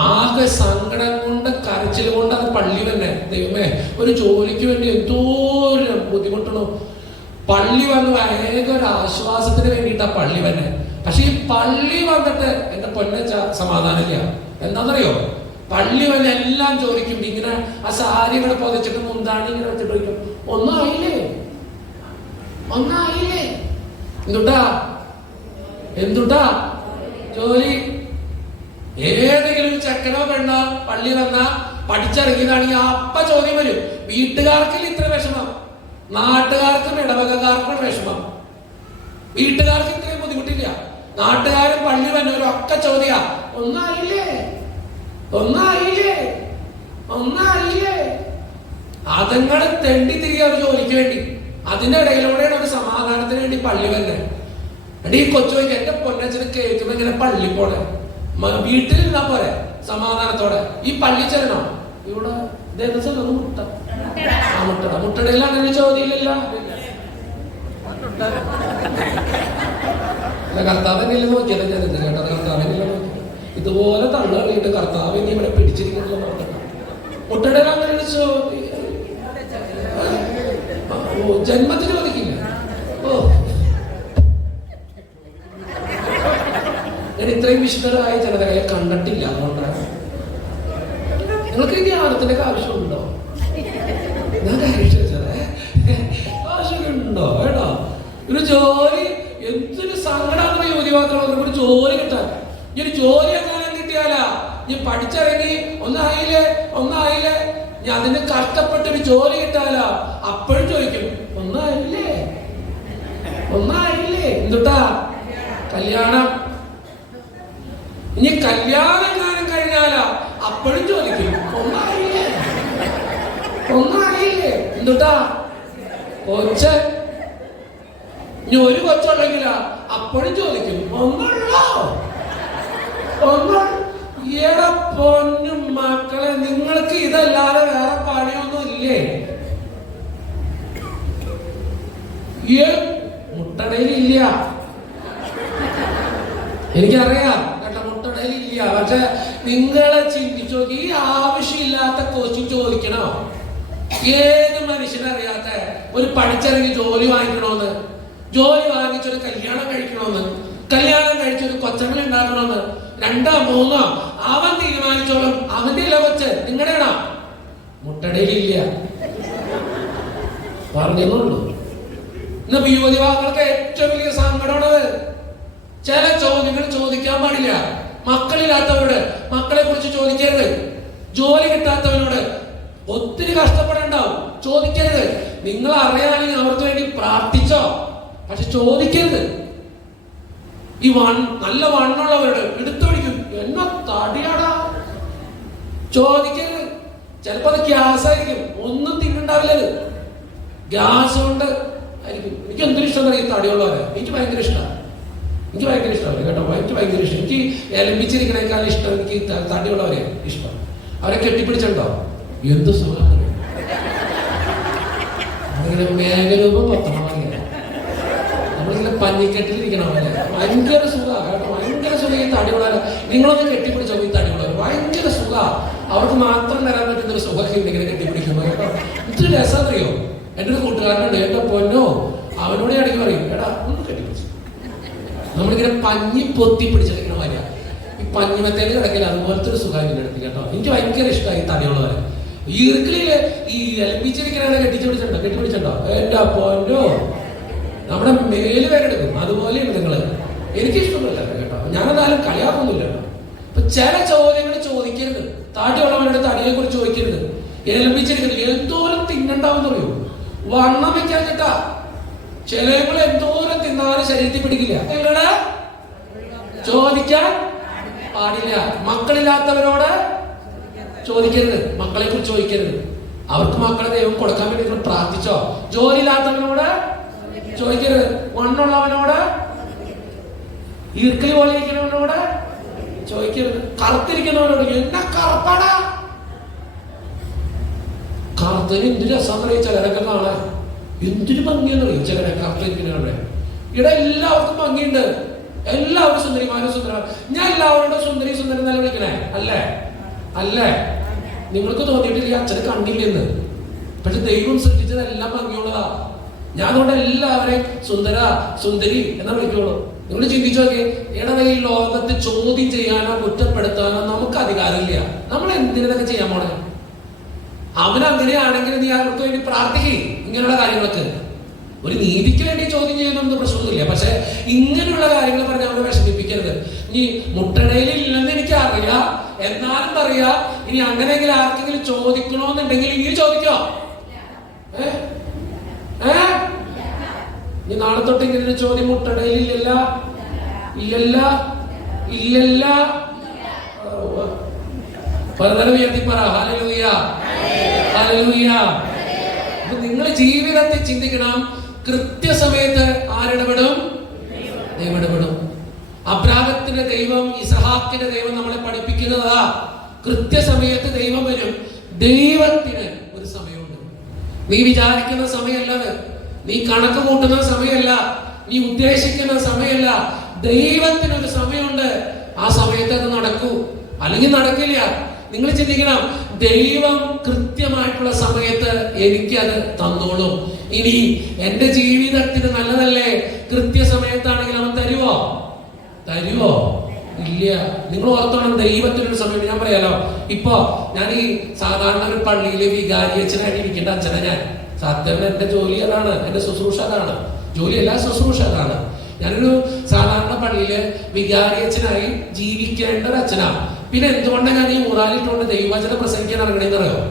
ആകെ സങ്കടം കൊണ്ട് കരച്ചിൽ കൊണ്ട് അത് പള്ളി തന്നെ. ദൈവമേ, ഒരു ജോലിക്ക് വേണ്ടി എന്തോരം ബുദ്ധിമുട്ടണോ. പള്ളി വന്ന് വേഗം ഒരു ആശ്വാസത്തിന് വേണ്ടിയിട്ടാ പള്ളി തന്നെ. പക്ഷെ ഈ പള്ളി വന്നിട്ട് എന്റെ പൊന്നെ സമാധാനമില്ല. എന്താണെന്നറിയോ? പള്ളി വന്ന് എല്ലാം ചോദിക്കും. ഇങ്ങനെ ആ സാരികൾ പൊതിച്ചിട്ട് മുന്താണി ഇങ്ങനെ വെച്ചിട്ട് ചോദിക്കും, ഒന്നായില്ലേ? എന്തുട്ടാ ജോലി? ഏതെങ്കിലും ചെക്കനോ പെണ്ണോ പള്ളി വന്ന പഠിച്ചിറങ്ങിയതാണെങ്കിൽ അപ്പ ചോദ്യം വരും. വീട്ടുകാർക്കില്ല ഇത്ര വിഷമം, നാട്ടുകാർക്കും ഇടവകക്കാർക്കും വിഷമം. വീട്ടുകാർക്ക് ഇത്രയും ബുദ്ധിമുട്ടില്ല, നാട്ടുകാരും പള്ളി വന്നവരും ഒക്കെ ചോദ്യ, ഒന്നായില്ലേ? അതങ്ങള് തെണ്ടി തിരികെ ഒരു ജോലിക്ക് വേണ്ടി. അതിന്റെ ഇടയിലൂടെയാണ് ഒരു സമാധാനത്തിന് വേണ്ടി പള്ളി വന്നെ. എന്റെ ഈ കൊച്ചു ചോദിക്കുക, എന്റെ പൊന്നച്ഛന് കേൾക്കുമ്പോ ഇങ്ങനെ പള്ളി പോണെ, വീട്ടിലിരുന്നാ പോരെ സമാധാനത്തോടെ. ഈ പള്ളി ചെല്ലണോ? ഇവിടെ മുട്ടടയിൽ അങ്ങനെ ചോദ്യമില്ല. കർത്താവിനെ നോക്കിയത് ഞാൻ കേട്ടോ, കർത്താവിനെ നോക്കി ഇതുപോലെ തള്ളു കളിയിട്ട് കർത്താവിനെ ഇവിടെ പിടിച്ചിരിക്കുന്നുള്ള മുട്ടടയിൽ അങ്ങനെ ജന്മത്തിന് ചോദിക്കില്ല. ഞാൻ ഇത്രയും വിശുദ്ധരായ ജനതകളെ കണ്ടിട്ടില്ല. അതുകൊണ്ടാണ്. നിങ്ങൾക്ക് ഈ ധ്യാനത്തിന്റെ ആവശ്യമുണ്ടോ? ഞാൻ ചോദിച്ചത് ഒരു ജോലി എന്തൊരു സങ്കടമാണ് യുവതിവാക്കളൊന്നും ഒരു ജോലി കിട്ടാൻ. ഈ ഒരു ജോലി എങ്ങാനും കിട്ടിയാലാ നീ പഠിച്ചിറങ്ങി ഒന്നായില്ലേ ഞാൻ അതിന് കഷ്ടപ്പെട്ടൊരു ജോലി കിട്ടാലാ അപ്പോഴും ചോദിക്കും ഒന്നായില്ലേ എന്തുട്ടാ കല്യാണം. ഇനി കല്യാണം കാലം കഴിഞ്ഞാലാ അപ്പോഴും ചോദിക്കും ഒന്നായില്ലേ എന്തുട്ടാ കൊച്ച്. ഇനി ഒരു കൊച്ചുണ്ടെങ്കിലാ അപ്പോഴും ചോദിക്കും ഒന്നുള്ളോ. ഈടെ പൊന്നും മക്കളെ, നിങ്ങൾക്ക് ഇതല്ലാതെ വേറെ പണിയൊന്നും ഇല്ലേ? മുട്ടടയിലില്ല, എനിക്കറിയാം കേട്ടോ, മുട്ടടയിലില്ല. പക്ഷെ നിങ്ങളെ ചിന്തിച്ചു നോക്കി, ഈ ആവശ്യമില്ലാത്ത ക്വസ്റ്റ്യൻ ചോദിക്കണോ? ഏത് മനുഷ്യനറിയാത്ത ഒരു പഠിച്ചിറങ്ങി ജോലി വാങ്ങിക്കണോന്ന്, ജോലി വാങ്ങിച്ചൊരു കല്യാണം കഴിക്കണോന്ന്, കല്യാണം കഴിച്ചൊരു കൊച്ചങ്ങൾ ഉണ്ടാക്കണോന്ന്, 2 3 അവൻ തീരുമാനിച്ചോളും. അവന്റെ ഇല്ല കൊച്ച്, നിങ്ങളുടെയാണോ? മുട്ടടയിലില്ല പറഞ്ഞെന്നുള്ളൂ. ഇന്ന് യുവതിവാക്കൾക്ക് ഏറ്റവും വലിയ സങ്കടമാണത്. ചില ചോദ്യങ്ങൾ ചോദിക്കാൻ പാടില്ല. മക്കളില്ലാത്തവരോട് മക്കളെ കുറിച്ച് ചോദിക്കരുത്. ജോലി കിട്ടാത്തവനോട് ഒത്തിരി കഷ്ടപ്പെടണ്ടാവും, ചോദിക്കരുത്. നിങ്ങൾ അറിയാണെങ്കിൽ അവർക്ക് വേണ്ടി പ്രാർത്ഥിച്ചോ, പക്ഷെ ചോദിക്കരുത്. ഈ നല്ല വണ്ണുള്ളവരോട് എടുത്തു പിടിക്കും, എന്നാ തടിയാടാ, ചോദിക്കരുത്. ചിലപ്പോ അത് ഗ്യാസ് ആയിരിക്കും, ഒന്നും തിന്നുണ്ടാവില്ല, ഗ്യാസ് കൊണ്ട് ആയിരിക്കും. എനിക്ക് എന്തൊരു ഇഷ്ടം അറിയാം തടിയുള്ളവരെ, എനിക്ക് ഭയങ്കര ഇഷ്ടമാണ് കേട്ടോ, എനിക്ക് ഭയങ്കര ഇഷ്ടം. എനിക്ക് എലമ്പിച്ചിരിക്കണേക്കാൾ ഇഷ്ടം എനിക്ക് തടിയുള്ളവരെ ഇഷ്ടം. അവരെ കെട്ടിപ്പിടിച്ചിട്ടുണ്ടോ എന്ത് സുഖം. നമ്മളിങ്ങനെ മേഘരൂപം പത്തണം, നമ്മളിങ്ങനെ പഞ്ഞിക്കെട്ടിലിരിക്കണം പോലെ ഭയങ്കര സുഖമാണ് കേട്ടോ, ഭയങ്കര സുഖം. ഈ തടിയുള്ളവരെ നിങ്ങളൊന്ന് കെട്ടിപ്പിടിച്ചോ, ഈ തടിയുള്ളവർ ഭയങ്കര സുഖമാണ്. അവർക്ക് മാത്രം തരാൻ പറ്റുന്ന ഒരു സുഖം ഇങ്ങനെ കെട്ടിപ്പിടിക്കുമ്പോൾ കേട്ടോ. ഇത്ര രസമറിയോ? എൻ്റെ ഒരു കൂട്ടുകാരനുണ്ട്, എൻ്റെ പൊന്നോ, അവനോട് ഇടയ്ക്ക് പറയും, എടാ ഒന്ന് കെട്ടിപ്പിടിച്ചു. നമ്മളിങ്ങനെ പഞ്ഞി പൊത്തി പിടിച്ചെടുക്കണ മാതിരിയ ഈ പഞ്ഞിമത്തേല് കിടക്കില്ല, അതുപോലത്തെ ഒരു സുഖം ഇതിൻ്റെ അടുത്ത് കേട്ടോ. എനിക്ക് ഭയങ്കര ഇഷ്ടമായി ഈ തടിയുള്ളവരെ. ഈർക്കിളില് ഈ എലപ്പിച്ചിരിക്കണ കെട്ടിപ്പിടിച്ചിട്ടുണ്ടോ എൻ്റെ പൊന്നോ, നമ്മുടെ മേല് വരെ എടുക്കും. അതുപോലെയാണ് നിങ്ങള്. എനിക്കിഷ്ടമല്ല കേട്ടോ, ഞാനെന്തായാലും കളിയാക്കൊന്നുമില്ല. അപ്പൊ ചില ചോദ്യങ്ങൾ ചോദിക്കരുത്. താടിയുള്ളവരുടെ തടിയെ കുറിച്ച് ചോദിക്കരുത്. എലപ്പിച്ചിരിക്കരുത്. എന്തോരം തിന്നണ്ടാവും അറിയോ? വണ്ണം വെക്കാൻ കേട്ടാ ചിലങ്ങൾ എന്തോരം തിന്നാലും ശരീരത്തിൽ പിടിക്കില്ല. നിങ്ങള് ചോദിക്കാൻ പാടില്ല. മക്കളില്ലാത്തവരോട് ചോദിക്കരുത്, മക്കളെ കുറിച്ച് ചോദിക്കരുത്. അവർക്ക് മക്കളെ ദൈവം കൊടുക്കാൻ വേണ്ടി നിങ്ങൾ പ്രാർത്ഥിച്ചോ. ജോലി ഇല്ലാത്തവനോട് ചോദിക്കരുത്. വണ്ണുള്ളവനോട്, ഈർക്കിലി പോലെ ഇരിക്കുന്നവനോട് ചോദിക്കരുത്. കറുത്തിരിക്കുന്നവനോട് എന്നാ കറുപ്പാടാ, കറുത്തതിന് എന്ത് രസം അറിയാം ചിലരൊക്കെ കാണാൻ, എന്തൊരു ഭംഗിയെന്നറിയും ചിലരെ കറുത്തിരിക്കുന്നവരുടെ. ഇവിടെ എല്ലാവർക്കും ഭംഗിയുണ്ട്, എല്ലാവരും സുന്ദരിമാരും സുന്ദരമാണ്. ഞാൻ എല്ലാവരോടും സുന്ദരി സുന്ദരൻ എന്നല്ല വിളിക്കണേ, അല്ലേ? നിങ്ങൾക്ക് തോന്നിയിട്ടില്ല അച്ഛനെ കണ്ടില്ലെന്ന്. പക്ഷെ ദൈവം സൃഷ്ടിച്ചതെല്ലാം ഭംഗിയുള്ളതാ. ഞാൻ അതുകൊണ്ട് എല്ലാവരെയും സുന്ദര സുന്ദരി എന്നാ വിളിക്കുള്ളൂ. നിങ്ങൾ ചിന്തിച്ചു നോക്കിയേ, ഇടവ ഈ ലോകത്ത് ചോദ്യം ചെയ്യാനോ കുറ്റപ്പെടുത്താനോ നമുക്ക് അധികാരമില്ല. നമ്മൾ എന്തിനൊക്കെ ചെയ്യാൻ പോണേ? അവനങ്ങനെയാണെങ്കിൽ നീ അവർക്ക് വേണ്ടി പ്രാർത്ഥിക്കേ. ഇങ്ങനെയുള്ള കാര്യങ്ങൾക്ക് ഒരു നീതിക്ക് വേണ്ടി ചോദ്യം ചെയ്യുന്നൊന്നും പ്രശ്നമൊന്നുമില്ല. പക്ഷെ ഇങ്ങനെയുള്ള കാര്യങ്ങൾ പറഞ്ഞ് അവരെ വിഷമിപ്പിക്കരുത്. ഇനി മുട്ടടയിൽ ഇല്ലെന്ന് എനിക്ക് അറിയാം, എന്നാലും പറയാ, ഇനി അങ്ങനെയെങ്കിലും ആർക്കെങ്കിലും ചോദിക്കണോന്നുണ്ടെങ്കിൽ ഇങ്ങനെ ചോദിക്കോ. ഇനി നാളെ തൊട്ട് ഇങ്ങനെ ഒരു ചോദ്യം മുട്ടടയിൽ ഇല്ലല്ല പലതരം ഉയർത്തിപ്പറ. Hallelujah, hallelujah. അപ്പൊ നിങ്ങൾ ജീവിതത്തെ ചിന്തിക്കണം. കൃത്യസമയത്ത് ആരിടപെടും? ദൈവം ഇടപെടും. അബ്രാഹത്തിന്റെ ദൈവം, ഇസഹാക്കിന്റെ ദൈവം നമ്മളെ പഠിപ്പിക്കുന്നതാ. കൃത്യസമയത്ത് ദൈവം വരും. ദൈവത്തിന് ഒരു സമയമുണ്ട്. നീ വിചാരിക്കുന്ന സമയമല്ലത്, നീ കണക്ക് കൂട്ടുന്ന സമയമല്ല, നീ ഉദ്ദേശിക്കുന്ന സമയമല്ല. ദൈവത്തിനൊരു സമയമുണ്ട്. ആ സമയത്ത് അത് നടക്കൂ, അല്ലെങ്കിൽ നടക്കില്ല. നിങ്ങൾ ചിന്തിക്കണം, ദൈവം കൃത്യമായിട്ടുള്ള സമയത്ത് എനിക്കത് തന്നോളും. ഇനി എന്റെ ജീവിതത്തിന് നല്ലതല്ലേ? കൃത്യസമയത്താണെങ്കിൽ അവൻ തരുവോ? ഇല്ല. നിങ്ങൾ ഓർത്തോണം, ദൈവത്തിനൊരു സമയം. ഞാൻ പറയാലോ, ഇപ്പൊ ഞാൻ ഈ സാധാരണ ഒരു പള്ളിയിലെ വികാരി അച്ഛനായിട്ട് ഇരിക്കേണ്ട അച്ഛനെ ഞാൻ. സത്യം എന്റെ ജോലി അതാണ്, എന്റെ ശുശ്രൂഷ അതാണ്. ജോലിയല്ല, ശുശ്രൂഷ. അതാണ്. ഞാനൊരു സാധാരണ പള്ളിയില് വികാരി അച്ഛനായി ജീവിക്കേണ്ട ഒരു അച്ഛനാണ്. പിന്നെ എന്തുകൊണ്ടാണ് ഞാൻ ഈ ഊറാലിട്ടുകൊണ്ട് ദൈവവചനം പ്രസംഗിക്കാൻ ഇറങ്ങണേന്ന് അറിയോ?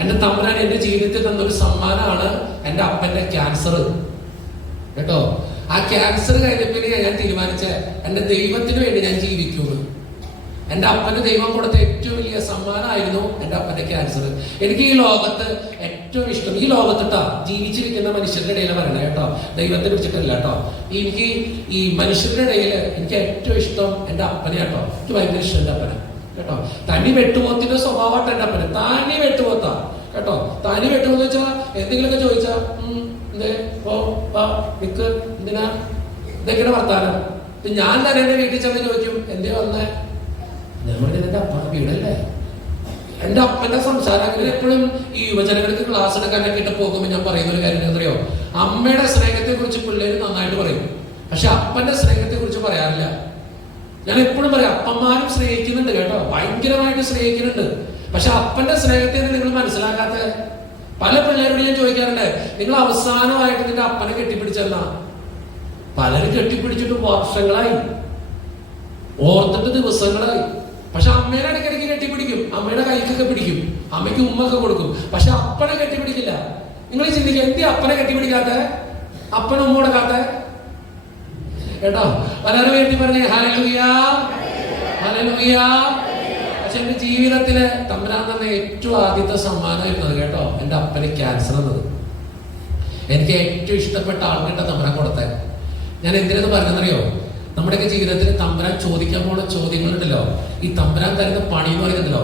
എന്റെ തമ്പുരാൻ എന്റെ ജീവിതത്തിൽ തന്നൊരു സമ്മാനമാണ് എന്റെ അപ്പന്റെ ക്യാൻസർ കേട്ടോ. ആ ക്യാൻസർ കഴിഞ്ഞപ്പോൾ ഞാൻ തീരുമാനിച്ച എന്റെ ദൈവത്തിന് വേണ്ടി ഞാൻ ജീവിക്കുന്നു. എന്റെ അപ്പന് ദൈവം കൊടുത്ത ഏറ്റവും വലിയ സമ്മാനമായിരുന്നു എന്റെ അപ്പന്റെ ക്യാൻസർ. എനിക്ക് ഈ ലോകത്ത് ഏറ്റവും ഇഷ്ടം, ഈ ലോകത്തിട്ടാ ജീവിച്ചിരിക്കുന്ന മനുഷ്യരുടെ ഇടയിൽ വരണം കേട്ടോ, ദൈവത്തെ വിളിച്ചിട്ടില്ല കേട്ടോ. എനിക്ക് ഈ മനുഷ്യരുടെ ഇടയിൽ എനിക്ക് ഏറ്റവും ഇഷ്ടം എന്റെ അപ്പനെ കേട്ടോ. എനിക്ക് ഭയങ്കര ഇഷ്ടം എന്റെ അപ്പനെ കേട്ടോ. തനി വെട്ടുപോത്തിന്റെ സ്വഭാവമായിട്ട് എന്റെ അപ്പന്. താനി വെട്ടുപോത്താ കേട്ടോ. താനി വെട്ടുപോന്ന് വെച്ചാ എന്തെങ്കിലുമൊക്കെ ചോദിച്ചാ എന്തേ നിക്ക് എന്തിനാ ഇതൊക്കെയാണ് വർത്താനം. ഞാൻ തന്നെ എന്റെ വീട്ടിൽ ചെന്ന് ചോദിക്കും എന്തേ വന്നേ? ഞാൻ പറഞ്ഞത് എന്റെ അപ്പ വീടല്ലേ. എന്റെ അപ്പന്റെ സംസാരം അങ്ങനെ എപ്പോഴും ഈ യുവജനങ്ങൾക്ക് ക്ലാസ് എടുക്കാനൊക്കെ ഇട്ട് പോകുമ്പോൾ ഞാൻ പറയുന്ന ഒരു കാര്യം എന്തറിയോ? അമ്മയുടെ സ്നേഹത്തെ കുറിച്ച് പിള്ളേര് നന്നായിട്ട് പറയും, പക്ഷെ അപ്പന്റെ സ്നേഹത്തെ കുറിച്ച് പറയാറില്ല. ഞാൻ എപ്പോഴും പറയാം അപ്പന്മാരും സ്നേഹിക്കുന്നുണ്ട് കേട്ടോ, ഭയങ്കരമായിട്ട് സ്നേഹിക്കുന്നുണ്ട്. പക്ഷെ അപ്പന്റെ സ്നേഹത്തെ നിങ്ങൾ മനസ്സിലാക്കാത്ത പല പിള്ളേരോട് ഞാൻ ചോദിക്കാറുണ്ട്, നിങ്ങൾ അവസാനമായിട്ട് നിന്റെ അപ്പനെ കെട്ടിപ്പിടിച്ചല്ല. പലരും കെട്ടിപ്പിടിച്ചിട്ട് വർഷങ്ങളായി, ഓർത്തിട്ട് ദിവസങ്ങളായി. പക്ഷെ അമ്മേനെ ഇടയ്ക്കിടയ്ക്ക് കെട്ടിപ്പിടിക്കും, അമ്മയുടെ കൈക്കൊക്കെ പിടിക്കും, അമ്മയ്ക്ക് ഉമ്മൊക്കെ കൊടുക്കും, പക്ഷെ അപ്പനെ കെട്ടിപ്പിടിക്കില്ല. നിങ്ങൾ ചിന്തിക്കുക, എന്തി അപ്പനെ കെട്ടിപ്പിടിക്കാത്ത, അപ്പനെ ഉമ്മ കൊടുക്കാത്ത കേട്ടോ? പലരും വേണ്ടി പറഞ്ഞേ ഹല്ലേലൂയ ഹല്ലേലൂയ. പക്ഷെ എന്റെ ജീവിതത്തിലെ തമ്പുരാൻ തന്നെ ഏറ്റവും ആദ്യത്തെ സമ്മാനമായിരുന്നത് കേട്ടോ എന്റെ അപ്പന് ക്യാൻസർ എന്നത്. എനിക്ക് ഏറ്റവും ഇഷ്ടപ്പെട്ട ആൾക്കാരുടെ തമ്പുരാൻ കൊടുത്തേ. ഞാൻ എന്തിനെന്ന് പറഞ്ഞെന്നറിയോ? നമ്മുടെയൊക്കെ ജീവിതത്തിൽ തമ്പുരാൻ ചോദിക്കാൻ പോണ ചോദ്യങ്ങളുണ്ടല്ലോ, ഈ തമ്പുരാൻ തരുന്ന പണി എന്ന് പറയുന്നുണ്ടല്ലോ,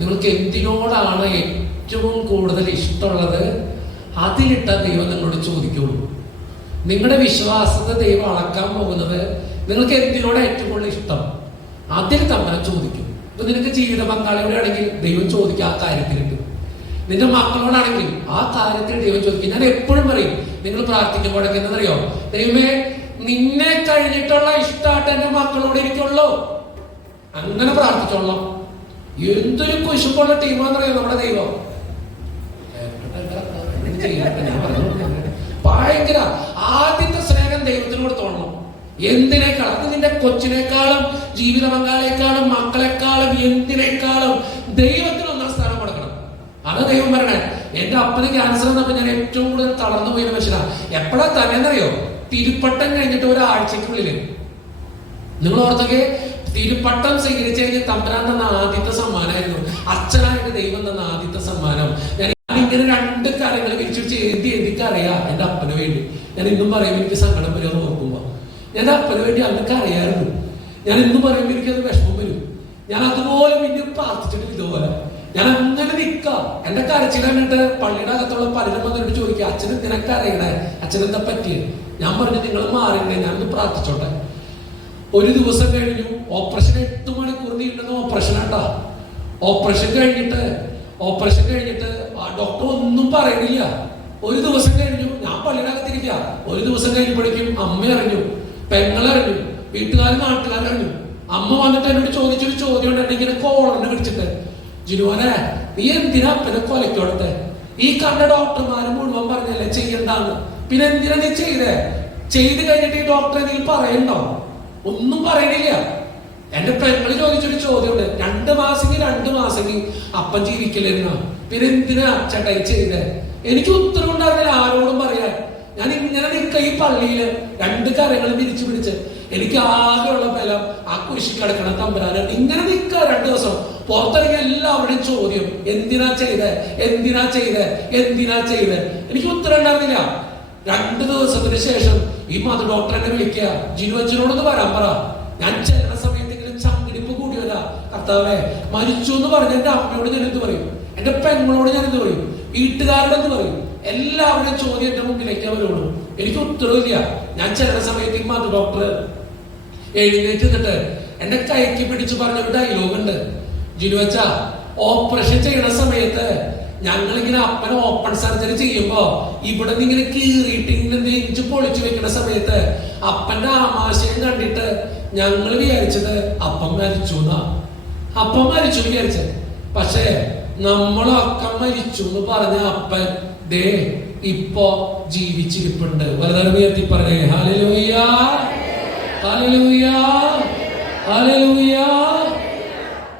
നിങ്ങൾക്ക് എന്തിനോടാണ് ഏറ്റവും കൂടുതൽ ഇഷ്ടമുള്ളത് അതിലിട്ട ദൈവം നിങ്ങളോട് ചോദിക്കുള്ളൂ. നിങ്ങളുടെ വിശ്വാസത്തെ ദൈവം അളക്കാൻ പോകുന്നത് നിങ്ങൾക്ക് എന്തിനോടാണ് ഏറ്റവും കൂടുതൽ ഇഷ്ടം അതിൽ തമ്പുരാൻ ചോദിക്കും. ഇപ്പൊ നിനക്ക് ജീവിത പങ്കാളിയോടാണെങ്കിൽ ദൈവം ചോദിക്കുക ആ കാര്യത്തിലുണ്ട്. നിന്റെ മക്കളോടാണെങ്കിൽ ആ കാര്യത്തിൽ ദൈവം ചോദിക്കും. ഞാൻ എപ്പോഴും പറയും, നിങ്ങൾ പ്രാർത്ഥിക്കുമ്പോഴൊക്കെ എന്നറിയോ, ദൈവമേ നിന്നെ കഴിഞ്ഞിട്ടുള്ള ഇഷ്ടമായിട്ട് എന്റെ മക്കളോട് എനിക്കുള്ളൂ, അങ്ങനെ പ്രാർത്ഥിച്ചോളാം. എന്തൊരു കുശുമ്പുള്ള ടീമാന്നറിയോ നമ്മുടെ ദൈവം. ഭയങ്കര ആദ്യത്തെ സ്നേഹം ദൈവത്തിന് കൊടുത്തോളണം. എന്തിനേക്കാളും, അത് നിന്റെ കൊച്ചിനേക്കാളും ജീവിത പങ്കാളിയേക്കാളും മക്കളെക്കാളും എന്തിനേക്കാളും ദൈവത്തിന് ഒന്നാം സ്ഥാനം കൊടുക്കണം. അത് ദൈവം പറയണേ. എന്റെ അപ്പന് ക്യാൻസർ വന്നപ്പോ ഞാൻ ഏറ്റവും കൂടുതൽ തളർന്നു പോയ മനുഷ്യനാ. എപ്പോഴാ തന്നെന്നറിയോ? തിരുപ്പട്ടം കഴിഞ്ഞിട്ട് ഒരാഴ്ചക്കുള്ളില്. നിങ്ങൾ ഓർത്തൊക്കെ, തിരുപ്പട്ടം സ്വീകരിച്ചു കഴിഞ്ഞ് തമ്പുരാൻ തന്ന ആദ്യത്തെ സമ്മാനമായിരുന്നു, അച്ഛനായിട്ട് ദൈവം തന്ന ആദ്യത്തെ സമ്മാനം. ഞാൻ ഇങ്ങനെ രണ്ട് കാര്യങ്ങൾ വിരിച്ചു എനിക്ക് അറിയാം എന്റെ അപ്പന് വേണ്ടി. ഞാൻ ഇന്നും പറയുമ്പോൾ എനിക്ക് സങ്കടം വരും ഓർക്കുമ്പോ. ഞാൻ അപ്പന് വേണ്ടി അന്നൊക്കെ അറിയായിരുന്നു. ഞാൻ ഇന്നും പറയുമ്പോൾ എനിക്കത് വിഷമം വരും. ഞാൻ അതുപോലെ പിന്നെ പ്രാർത്ഥിച്ചിട്ട് ഇതുപോലെ ഞാൻ അങ്ങനെ നിൽക്കാം. എന്റെ കരച്ചിൽ കണ്ടിട്ട് പള്ളിയുടെ അകത്തുള്ള പലരും വന്നിട്ട് ചോദിക്കുക, അച്ഛന് നിനക്ക് അറിയണേ, അച്ഛനെന്താ പറ്റിയത്? ഞാൻ പറഞ്ഞു, നിങ്ങൾ മാറിണ്ടേ, ഞാനൊന്ന് പ്രാർത്ഥിച്ചോട്ടെ. ഒരു ദിവസം കഴിഞ്ഞു, ഓപ്പറേഷൻ 8 മണിക്കൂർ നീണ്ടുന്ന ഓപ്പറേഷൻ ആട്ടാ. ഓപ്പറേഷൻ കഴിഞ്ഞിട്ട് ഡോക്ടർ ഒന്നും പറയണില്ല. ഒരു ദിവസം കഴിഞ്ഞു, ഞാൻ പള്ളിയുടെ അകത്തിരിക്കുക. ഒരു ദിവസം കഴിഞ്ഞപ്പോഴേക്കും അമ്മ അറിഞ്ഞു, പെങ്ങളറിഞ്ഞു, വീട്ടുകാരും നാട്ടുകാരറിഞ്ഞു. അമ്മ വന്നിട്ട് എന്നോട് ചോദിച്ചൊരു ചോദ്യം ഉണ്ട്, ഇങ്ങനെ കോളറിന് പിടിച്ചിട്ട്, ജിനുവനെ നീ എന്തിനാ അപ്പനെ കൊലക്കോടത്തെ? ഈ കണ്ട ഡോക്ടർമാരും മുഴുവൻ പറഞ്ഞല്ലേ ചെയ്യണ്ടാന്ന്, പിന്നെ എന്തിനാ നീ ചെയ്തേ? ചെയ്ത് കഴിഞ്ഞിട്ട് ഈ ഡോക്ടറെ നീ പറയണ്ടോ? ഒന്നും പറയണില്ല. എന്റെ പെങ്ങള് ചോദിച്ചൊരു ചോദ്യമുണ്ട്, 2 മാസെങ്കിൽ അപ്പൻ ജീവിക്കലെന്നാ, പിന്നെ എന്തിനാ ചേട്ടാ ഈ ചെയ്തേ? എനിക്ക് ഉത്തരം ഉണ്ടായിരുന്നില്ല ആരോടും പറയാൻ. ഞാൻ ഇങ്ങനെ നിൽക്ക ഈ പള്ളിയില് 2 കരങ്ങൾ വിരിച്ചു പിടിച്ച്, എനിക്ക് ആകെയുള്ള ബലം ആ കുരിശി കിടക്കണം തമ്പുരാനാണ്. ഇങ്ങനെ നിൽക്ക 2 ദിവസം. പുറത്തിറങ്ങിയ എല്ലാവരുടെയും ചോദ്യം, എന്തിനാ ചെയ്തേ? എനിക്ക് ഉത്തരം ഉണ്ടായിരുന്നില്ല. 2 ദിവസത്തിന് ശേഷം ഈ മത ഡോക്ടറെ വിളിക്കുക, ജിനുവച്ചനോടൊന്ന് വരാൻ പറ. ഞാൻ ചെല്ലുന്ന സമയത്ത് ഇങ്ങനെ ചങ്കിടിപ്പ് കൂടി വരാ. കർത്താവേ മരിച്ചു എന്ന് പറഞ്ഞ എന്റെ അമ്മയോട് ഞാൻ എന്ത് പറയും? എന്റെ പെങ്ങളോട് ഞാൻ എന്ത് പറയും? വീട്ടുകാരോട് എന്ത് പറയും? എല്ലാവരുടെയും ചോദ്യം എന്റെ മുമ്പിലേക്ക് വരുള്ളൂ. എനിക്ക് ഉത്തരവില്ല. ഞാൻ ചെല്ലുന്ന സമയത്ത് ഈ മത ഡോക്ടർ എഴുന്നേറ്റ് നിന്നിട്ട് എന്റെ കൈക്ക് പിടിച്ചു പറഞ്ഞൊരു ഡയലോഗ് ഉണ്ട്, ജിനുവച്ച ഓപ്പറേഷൻ ചെയ്യണ സമയത്ത് ഞങ്ങളിങ്ങനെ അപ്പനെ ഓപ്പൺ സർജറി ചെയ്യുമ്പോ ഇവിടെ നിന്ന് ഇങ്ങനെ കീറിയിട്ട് ഇങ്ങനെ നെഞ്ചു പൊളിച്ചു വെക്കുന്ന സമയത്ത് അപ്പന്റെ ആമാശയം കണ്ടിട്ട് ഞങ്ങൾ വിചാരിച്ചത് അപ്പം മരിച്ചു എന്നാ. അപ്പം മരിച്ചു വിചാരിച്ചത്. പക്ഷേ നമ്മളൊക്കെ മരിച്ചു എന്ന് പറഞ്ഞ അപ്പൻ ദേ ഇപ്പോ ജീവിച്ചിരിപ്പുണ്ട്. വലതുകരം ഉയർത്തി പറഞ്ഞേ ഹല്ലേലൂയ, ഹല്ലേലൂയ, ഹല്ലേലൂയ.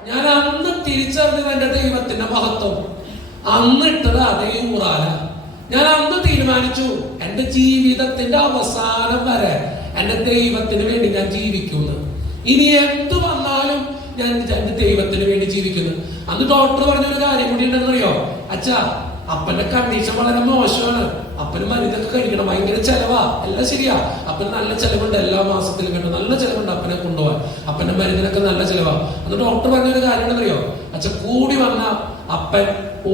ഞാൻ അന്ന് തിരിച്ചറിഞ്ഞത് എന്റെ ദൈവത്തിന്റെ മഹത്വം. അന്നിട്ടത് അതേ ഊറാല. ഞാൻ അന്ന് തീരുമാനിച്ചു എന്റെ ജീവിതത്തിന്റെ അവസാനം വരെ എന്റെ ദൈവത്തിന് വേണ്ടി ഞാൻ ജീവിക്കുന്നു. ഇനി എന്തു വന്നാലും ഞാൻ എന്റെ ദൈവത്തിന് വേണ്ടി ജീവിക്കുന്നു. അന്ന് ഡോക്ടർ പറഞ്ഞൊരു കാര്യം കൂടി ഉണ്ടെന്നറിയോ? അച്ഛാ, അപ്പന്റെ കണ്ടീഷൻ വളരെ മോശമാണ്, അപ്പന് മരുന്നൊക്കെ കഴിക്കണം, ഭയങ്കര ചെലവാ, എല്ലാം ശരിയാ, അപ്പന് നല്ല ചെലവുണ്ട്, എല്ലാ മാസത്തിലും കണ്ടു നല്ല ചെലവുണ്ട് അപ്പനെ കൊണ്ടുപോകാൻ, അപ്പന്റെ മരുന്നിനൊക്കെ നല്ല ചെലവാ. അന്ന് ഡോക്ടർ പറഞ്ഞൊരു കാര്യം ഉണ്ടെന്നറിയോ? അച്ഛ, കൂടി വന്ന അപ്പൻ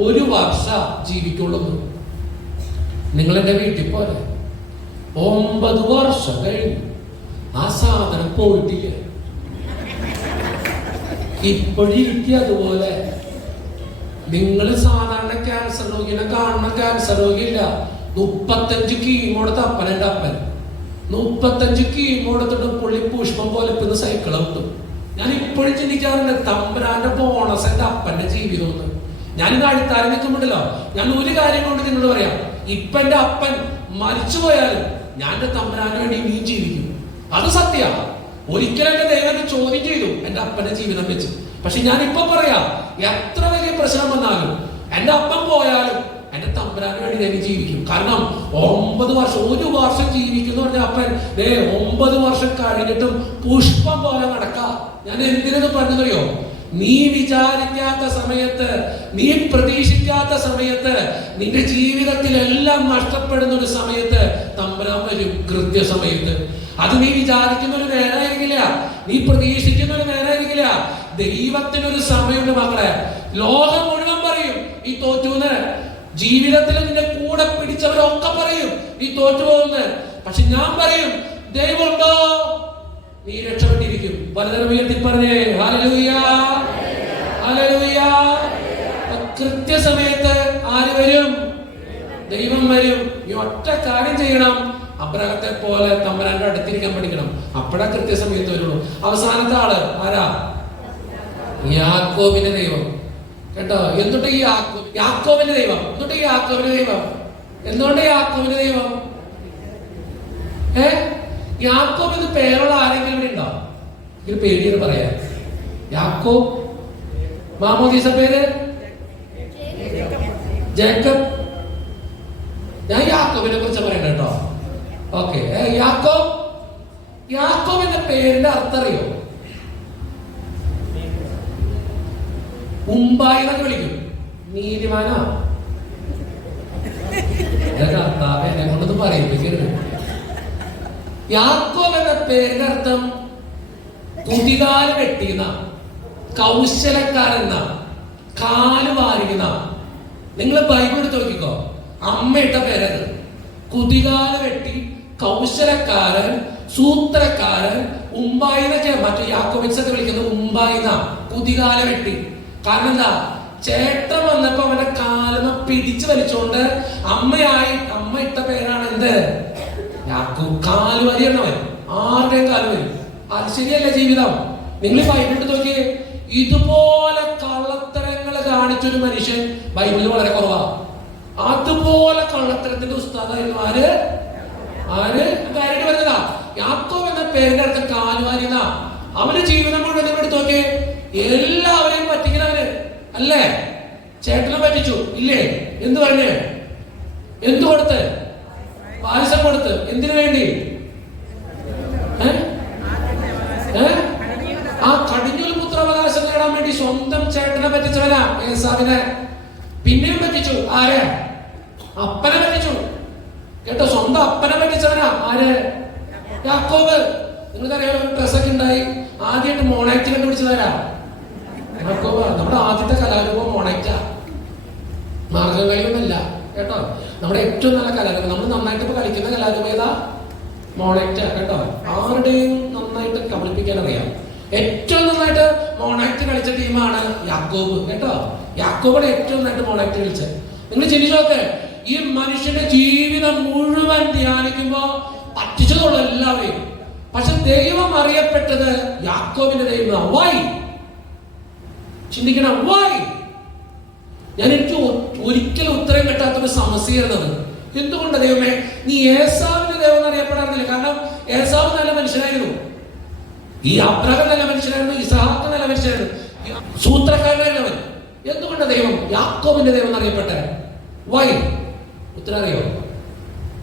1 വർഷം ജീവിക്കുള്ളൂ. നിങ്ങൾ എന്റെ വീട്ടിൽ പോലെ 9 വർഷം കഴിഞ്ഞു ആ സാധനം പോയിട്ടില്ല, ഇപ്പോഴിരിക്കുക. അതുപോലെ നിങ്ങൾ സാധാരണ ക്യാൻസർ രോഗിനെ കാണുന്ന ക്യാൻസർ രോഗിയില്ല. 35 കീമോ എടുത്ത അപ്പൻ, എന്റെ അപ്പൻ 35 കീമോ എടുത്തിട്ട് പുള്ളി പുഷ്പം പോലെ ഇപ്പം സൈക്കിൾ കിട്ടും. ഞാൻ ഇപ്പോഴും ചിന്തിക്കാറുണ്ട്, തമ്പുരാന്റെ ബോണസ് എന്റെ അപ്പന്റെ ജീവിതം. ഞാനിത് അടുത്താരം നിൽക്കുമ്പോഴല്ലോ, ഞാൻ ഒരു കാര്യം കൊണ്ട് നിങ്ങളോട് പറയാം, ഇപ്പൊ എന്റെ അപ്പൻ മരിച്ചു പോയാലും ഞാൻ എന്റെ തമ്പുരാന് വേണ്ടി ഇനിയും ജീവിക്കും. അത് സത്യമാണ്. ഒരിക്കലും എന്റെ ദൈവം ചോദ്യം ചെയ്തു എന്റെ അപ്പന്റെ ജീവിതം വെച്ച്. പക്ഷെ ഞാൻ ഇപ്പൊ പറയാം, എത്ര വലിയ പ്രശ്നം വന്നാലും എന്റെ അപ്പൻ പോയാലും എന്റെ തമ്പുരാന് വേണ്ടി ഞാൻ ജീവിക്കും. കാരണം 9 വർഷം, 1 വർഷം ജീവിക്കുന്ന പറഞ്ഞ അപ്പൻ 9 വർഷം കഴിഞ്ഞിട്ടും പുഷ്പം പോലെ നടക്കാം. ഞാൻ എന്തിനത് പറഞ്ഞതറിയോ? നീ വിചാരിക്കാത്ത സമയത്ത്, നീ പ്രതീക്ഷിക്കാത്ത സമയത്ത്, നിന്റെ ജീവിതത്തിലെല്ലാം നഷ്ടപ്പെടുന്ന ഒരു സമയത്ത് തമ്പുരാൻ വരും, കൃത്യസമയത്ത്. അത് നീ വിചാരിക്കുന്ന ഒരു നേരമായിരിക്കില്ല, നീ പ്രതീക്ഷിക്കുന്ന ഒരു നേരമായിരിക്കില്ല. ദൈവത്തിനൊരു സമയമുണ്ട് മക്കളെ. ലോകം മുഴുവൻ പറയും ഈ തോറ്റൂന്ന്, ജീവിതത്തിൽ നിന്റെ കൂടെ പിടിച്ചവരൊക്കെ പറയും നീ തോറ്റുപോകുന്ന്. പക്ഷെ ഞാൻ പറയും, ദൈവമുണ്ടോ, നീ രക്ഷപ്പെട്ടിരിക്കും. വലതുകരം ഉയർത്തി പറഞ്ഞേ ഹല്ലേലൂയ, ഹല്ലേലൂയ. കൃത്യസമയത്ത് ആര് വരും? ദൈവം വരും. ഈ ഒറ്റ കാര്യം ചെയ്യണം, അബ്രഹാത്തെ പോലെ തമ്പുരാന്റെ അടുത്തിരിക്കാൻ പഠിക്കണം. അപ്പോഴാ കൃത്യസമയത്ത് വരുള്ളൂ. അവസാനത്തെ ആള് ആരാ? യാക്കോബിന്റെ ദൈവം. കേട്ടോ? എന്തുകൊണ്ട് ഈ യാക്കോബിന്റെ ദൈവം? എന്തുകൊണ്ട് ഈ യാക്കോബിന്റെ ദൈവം? എന്തുകൊണ്ട് യാക്കോബിന്റെ ദൈവം? യാക്കോബ് എന്ന് പേരുള്ള ആരെങ്കിലും ഇവിടെ ഉണ്ടോ? ഇതിന് പേടിയെന്ന് പറയാ. യാക്കോബ്. മാമോദീസ പേര് ജേക്കബ്. ഞാൻ യാക്കോബിനെ കുറിച്ച് പറയണ്ട കേട്ടോ. ഓക്കെ. യാക്കോബ്. യാക്കോബ് എന്ന പേരിന്റെ അർത്ഥം അറിയോ? ഉമ്പായി എന്നൊക്കെ വിളിക്കും. നീതിമാനാ. കർത്താവേ, എന്നെ കൊണ്ടൊന്നും പറയിപ്പിക്കരുത്. യാക്കോബ് എന്ന പേരിന്റെ അർത്ഥം കുതികാല് വെട്ടിയുന്ന, കൗശലക്കാരെന്ന, കാല് വാരിയുന്ന. നിങ്ങൾ ബൈബിൾ എടുത്ത് നോക്കിക്കോ, അമ്മയിട്ട പേരത്. കുതികാല് വെട്ടി, കൗശലക്കാരൻ, സൂത്രക്കാരൻ, ഉമ്പായിന്നൊക്കെ മറ്റു യാക്കോബിൻസ് ഒക്കെ വിളിക്കുന്നത് ഉമ്പായിന്ന. കുതികാല് വെട്ടി. കാരണം എന്താ? ചേട്ടൻ വന്നപ്പോ അവന്റെ കാലുമ പിടിച്ചു വലിച്ചോണ്ട് അമ്മ ഇട്ട പേരാണ് എന്ത്? യാക്കോബ്. കാല് വരിയണവൻ, ആരുടെയും കാല് വരും. അത് ശരിയല്ല ജീവിതം. നിങ്ങൾ ബൈബിൾ നോക്കിയേ, ഇതുപോലെ കള്ളത്തരങ്ങൾ കാണിച്ചൊരു മനുഷ്യൻ ബൈബിളിൽ വളരെ കുറവാണ്. അതുപോലെ കള്ളത്തരത്തിന്റെ ഉസ്താദായിരുന്നു ആര്? കാര്യം പറഞ്ഞതാ. യാക്കോബ് എന്ന പേരിന്റെ അടുത്ത് കാലുവാരിന. അവന്റെ ജീവിതം മുഴുവൻ എടുത്ത് നോക്കിയേ, എല്ലാവരെയും പറ്റിക്കുന്നവന് അല്ലേ? ചേട്ടനെ പറ്റിച്ചു ഇല്ലേ? എന്ത് പറഞ്ഞ്? എന്ത് കൊടുത്ത്? പായസം കൊടുത്ത്. എന്തിനു വേണ്ടി? ആ കടിഞ്ഞൂൽ പുത്രാവകാശം നേടാൻ വേണ്ടി സ്വന്തം ചേട്ടനെ പറ്റിച്ചവനാ ഏസാവിനെ. പിന്നെയും പറ്റിച്ചു. ആരെ? അപ്പനെ പറ്റിച്ചു. കേട്ടോ? സ്വന്തം അപ്പനെ പറ്റിച്ചവനാ ആര്? യാക്കോബ്. നിങ്ങൾക്കറിയാലോ, ഒരു ഡ്രസ്സൊക്കെ ഉണ്ടായി. ആദ്യമായിട്ട് മോണൈറ്റ് കണ്ടുപിടിച്ചതാരാ? യാക്കോബ്. നമ്മുടെ ആദ്യത്തെ കലാരൂപം മോണൈറ്റാ, മാർഗംകളിയൊന്നുമല്ല. കേട്ടോ? നമ്മുടെ ഏറ്റവും നല്ല കലാരൂപം, നമ്മൾ നന്നായിട്ട് ഇപ്പൊ കളിക്കുന്ന കലാരൂപം ഏതാ? മോണൈറ്റ്. കേട്ടോ? ആരുടെയും നന്നായിട്ട് കബളിപ്പിക്കാൻ അറിയാം. ഏറ്റവും നന്നായിട്ട് മോണൈറ്റ് കളിച്ച ടീമാണ് യാക്കോബ്. കേട്ടോ? യാക്കോബാണ് ഏറ്റവും നന്നായിട്ട് മോണൈറ്റ് കളിച്ചത്. നിങ്ങൾ ചിന്തിച്ചു നോക്ക്, ഈ മനുഷ്യന്റെ ജീവിതം മുഴുവൻ ധ്യാനിക്കുമ്പോ പറ്റിച്ചതുള്ളൂ എല്ലാവരെയും. പക്ഷെ ദൈവം അറിയപ്പെട്ടത് യാക്കോബിന്റെ ദൈവം. വൈ? ചിന്തിക്കണം. വൈ? ഞാൻ എനിക്ക് ഒരിക്കലും ഉത്തരം കിട്ടാത്തൊരു സമസ്യ ഇരുന്നത്, എന്തുകൊണ്ട് ദൈവമേ നീ ഏസാവിന്റെ ദൈവം എന്ന് അറിയപ്പെടാറില്ല? കാരണം ഏസാവ് നല്ല മനുഷ്യനായിരുന്നു, ഈ അബ്രഹാം നല്ല മനുഷ്യനായിരുന്നു, ഇസഹാക്ക് നല്ല മനുഷ്യനായിരുന്നു, സൂത്രക്കാരനായിരുന്നു അവൻ. എന്തുകൊണ്ട് ദൈവം യാക്കോബിന്റെ ദൈവം എന്നറിയപ്പെട്ടെ? വൈ? ഉത്തരം അറിയോ?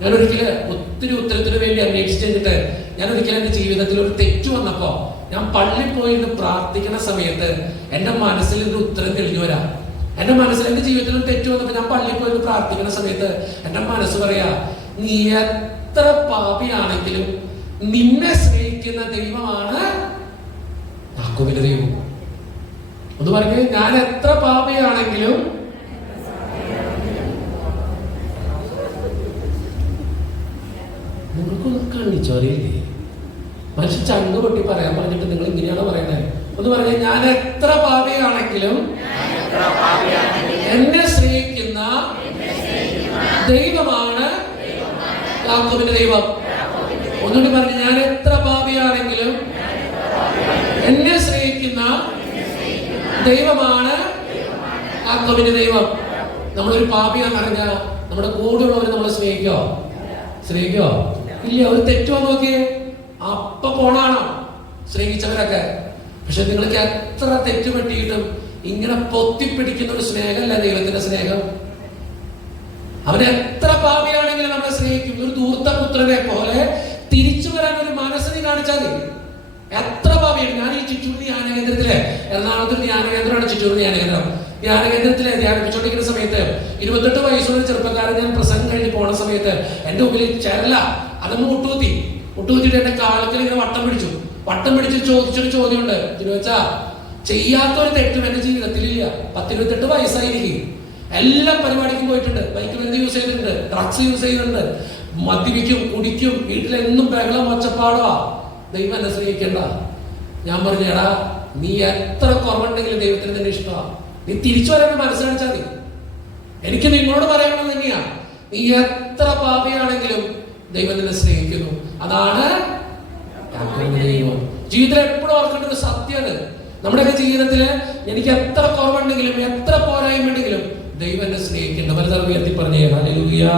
ഞാൻ ഒരിക്കലും ഒത്തിരി ഉത്തരത്തിന് വേണ്ടി അന്വേഷിച്ച് കഴിഞ്ഞിട്ട് ഞാൻ ഒരിക്കലും എൻ്റെ ജീവിതത്തിൽ ഒരു തെറ്റ് വന്നപ്പോ ഞാൻ പള്ളിയിൽ പോയിരുന്ന് പ്രാർത്ഥിക്കുന്ന സമയത്ത് എൻ്റെ മനസ്സിൽ ഒരു ഉത്തരം തെളിഞ്ഞു വരാം. എൻ്റെ മനസ്സിൽ എൻ്റെ ജീവിതത്തിൽ ഒരു തെറ്റ് വന്നപ്പോൾ ഞാൻ പള്ളിയിൽ പോയിരുന്ന് പ്രാർത്ഥിക്കുന്ന സമയത്ത് എൻ്റെ മനസ്സ് പറയാ, നീ എത്ര പാപിയാണെങ്കിലും നിന്നെ സ്നേഹിക്കുന്ന ദൈവമാണ് യാക്കോബിന്റെ ദൈവം. ഒന്ന് പറഞ്ഞേ, ഞാൻ എത്ര പാപിയാണെങ്കിലും നിങ്ങൾക്കൊന്നും കണ്ണിച്ചോരയില്ലേ? മനുഷ്യ ചങ്ക് പൊട്ടി പറയാൻ പറഞ്ഞിട്ട് നിങ്ങൾ ഇങ്ങനെയാണോ പറയണേ? ഒന്ന് പറഞ്ഞേ, ഞാൻ എത്ര പാപിയാണെങ്കിലും എന്നെ സ്നേഹിക്കുന്ന ദൈവമാണ് യാക്കോബിന്റെ ദൈവം. ഒന്നുകൂടി പറഞ്ഞു, ഞാൻ എത്ര പാപിയാണെങ്കിലും എന്നെ സ്നേഹിക്കുന്ന ദൈവമാണ് യാക്കോബിന്റെ ദൈവം. നമ്മളൊരു പാപിയാന്ന് പറഞ്ഞാൽ നമ്മുടെ കൂടെയുള്ളവരെ നമ്മൾ സ്നേഹിക്കോ? ഇല്ല. ഒരു തെറ്റ് വന്ന് നോക്കിയേ, അപ്പ പോണാണോ സ്നേഹിച്ചവരൊക്കെ? പക്ഷെ നിങ്ങൾക്ക് എത്ര തെറ്റ് പറ്റിയിട്ടും ഇങ്ങനെ പൊത്തിപ്പിടിക്കുന്ന ഒരു സ്നേഹമല്ല ദൈവത്തിന്റെ സ്നേഹം. അവൻ എത്ര പാപിയാണെങ്കിലും നമ്മളെ സ്നേഹിക്കും. ഒരു ധൂർത്ത പുത്രനെ പോലെ തിരിച്ചു വരാൻ ഒരു മനസ്സിനെ കാണിച്ചാൽ മതി. എത്ര പാപിയാണ്. ഞാൻ ഈ ചിറ്റൂർ ധ്യാനകേന്ദ്രത്തിലെ, എറണാകുളത്തൊരു ധ്യാനകേന്ദ്രമാണ് ചിറ്റൂർ ധ്യാനകേന്ദ്രം. ധ്യാനകേന്ദ്രത്തിലെ ധ്യാനിപ്പിച്ചുകൊണ്ടിരിക്കുന്ന സമയത്ത് 28 വയസ്സുള്ള ചെറുപ്പക്കാരൻ ഞാൻ പ്രസംഗം കഴിഞ്ഞ് പോണ സമയത്ത് എന്റെ മുമ്പിൽ ചരല അതങ്ങ് മുട്ടുകുത്തിയിട്ട് എന്റെ കാലത്തിൽ ഇങ്ങനെ വട്ടം പിടിച്ച് ചോദിച്ചൊരു ചോദ്യമുണ്ട്. തിരുവച്ചാ, ചെയ്യാത്തൊരു തെറ്റും എന്റെ ജീവിതത്തിലില്ല. 28 വയസ്സായിരിക്കും. എല്ലാ പരിപാടിക്കും പോയിട്ടുണ്ട്, ബൈക്ക് വെറുതെ യൂസ് ചെയ്തിട്ടുണ്ട്, ഡ്രഗ്സ് യൂസ് ചെയ്തിട്ടുണ്ട്, മദ്യപിക്കും, കുടിക്കും, വീട്ടിലെന്നും ബഹളം ഒച്ചപ്പാടാ. ദൈവം എന്നെ സ്നേഹിക്കണ്ട. ഞാൻ പറഞ്ഞു, എടാ നീ എത്ര കുറവുണ്ടെങ്കിലും ദൈവത്തിന് തന്നെ ഇഷ്ടമാണ്. നീ തിരിച്ചു വരാൻ മനസ്സിലാച്ചാൽ മതി. എനിക്ക് നിങ്ങളോട് പറയണം തന്നെയാ, നീ എത്ര പാപിയാണെങ്കിലും ദൈവം നിന്നെ സ്നേഹിക്കുന്നു. അതാണ് ദൈവം. ജീവിതത്തിൽ എപ്പോഴും ഓർക്കേണ്ട ഒരു സത്യം. നമ്മുടെയൊക്കെ ജീവിതത്തില് എനിക്ക് എത്ര കുറവുണ്ടെങ്കിലും എത്ര പോരായ്മയുണ്ടെങ്കിലും ദൈവം എന്നെ സ്നേഹിക്കുന്നുണ്ട്. പലതരം ഉയർത്തി പറഞ്ഞേ, ഹല്ലേലൂയാ,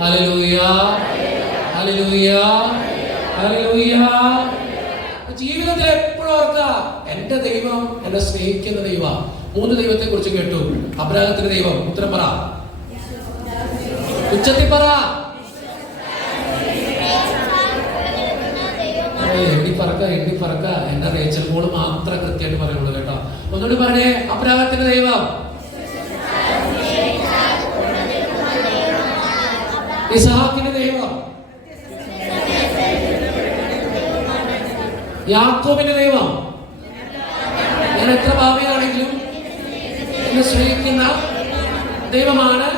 ഹല്ലേലൂയാ, ഹല്ലേലൂയാ, ഹല്ലേലൂയാ. ജീവിതത്തിൽ എപ്പോഴും ഓർക്കുക, എന്റെ ദൈവം എന്നെ സ്നേഹിക്കുന്ന ദൈവം. 3 ദൈവത്തെ കുറിച്ച് കേട്ടു. അബ്രാഹത്തിന്റെ ദൈവം, ഉത്തരം പറ, ഉച്ചത്തിൽ പറ. എണ്ണി പറക്ക. എന്റെ റേച്ചൽ മോള് മാത്രം കൃത്യമായിട്ട് പറയുള്ളൂ കേട്ടോ. ഒന്നുകൂടി പറഞ്ഞേ, അബ്രാഹത്തിന്റെ ദൈവം, ഇസഹാക്കിന്റെ ദൈവം, യാക്കോബിന്റെ ദൈവം. ഞാൻ എത്ര പാപിയാണെങ്കിലും എന്നെ സ്നേഹിക്കുന്ന ദൈവമാണ്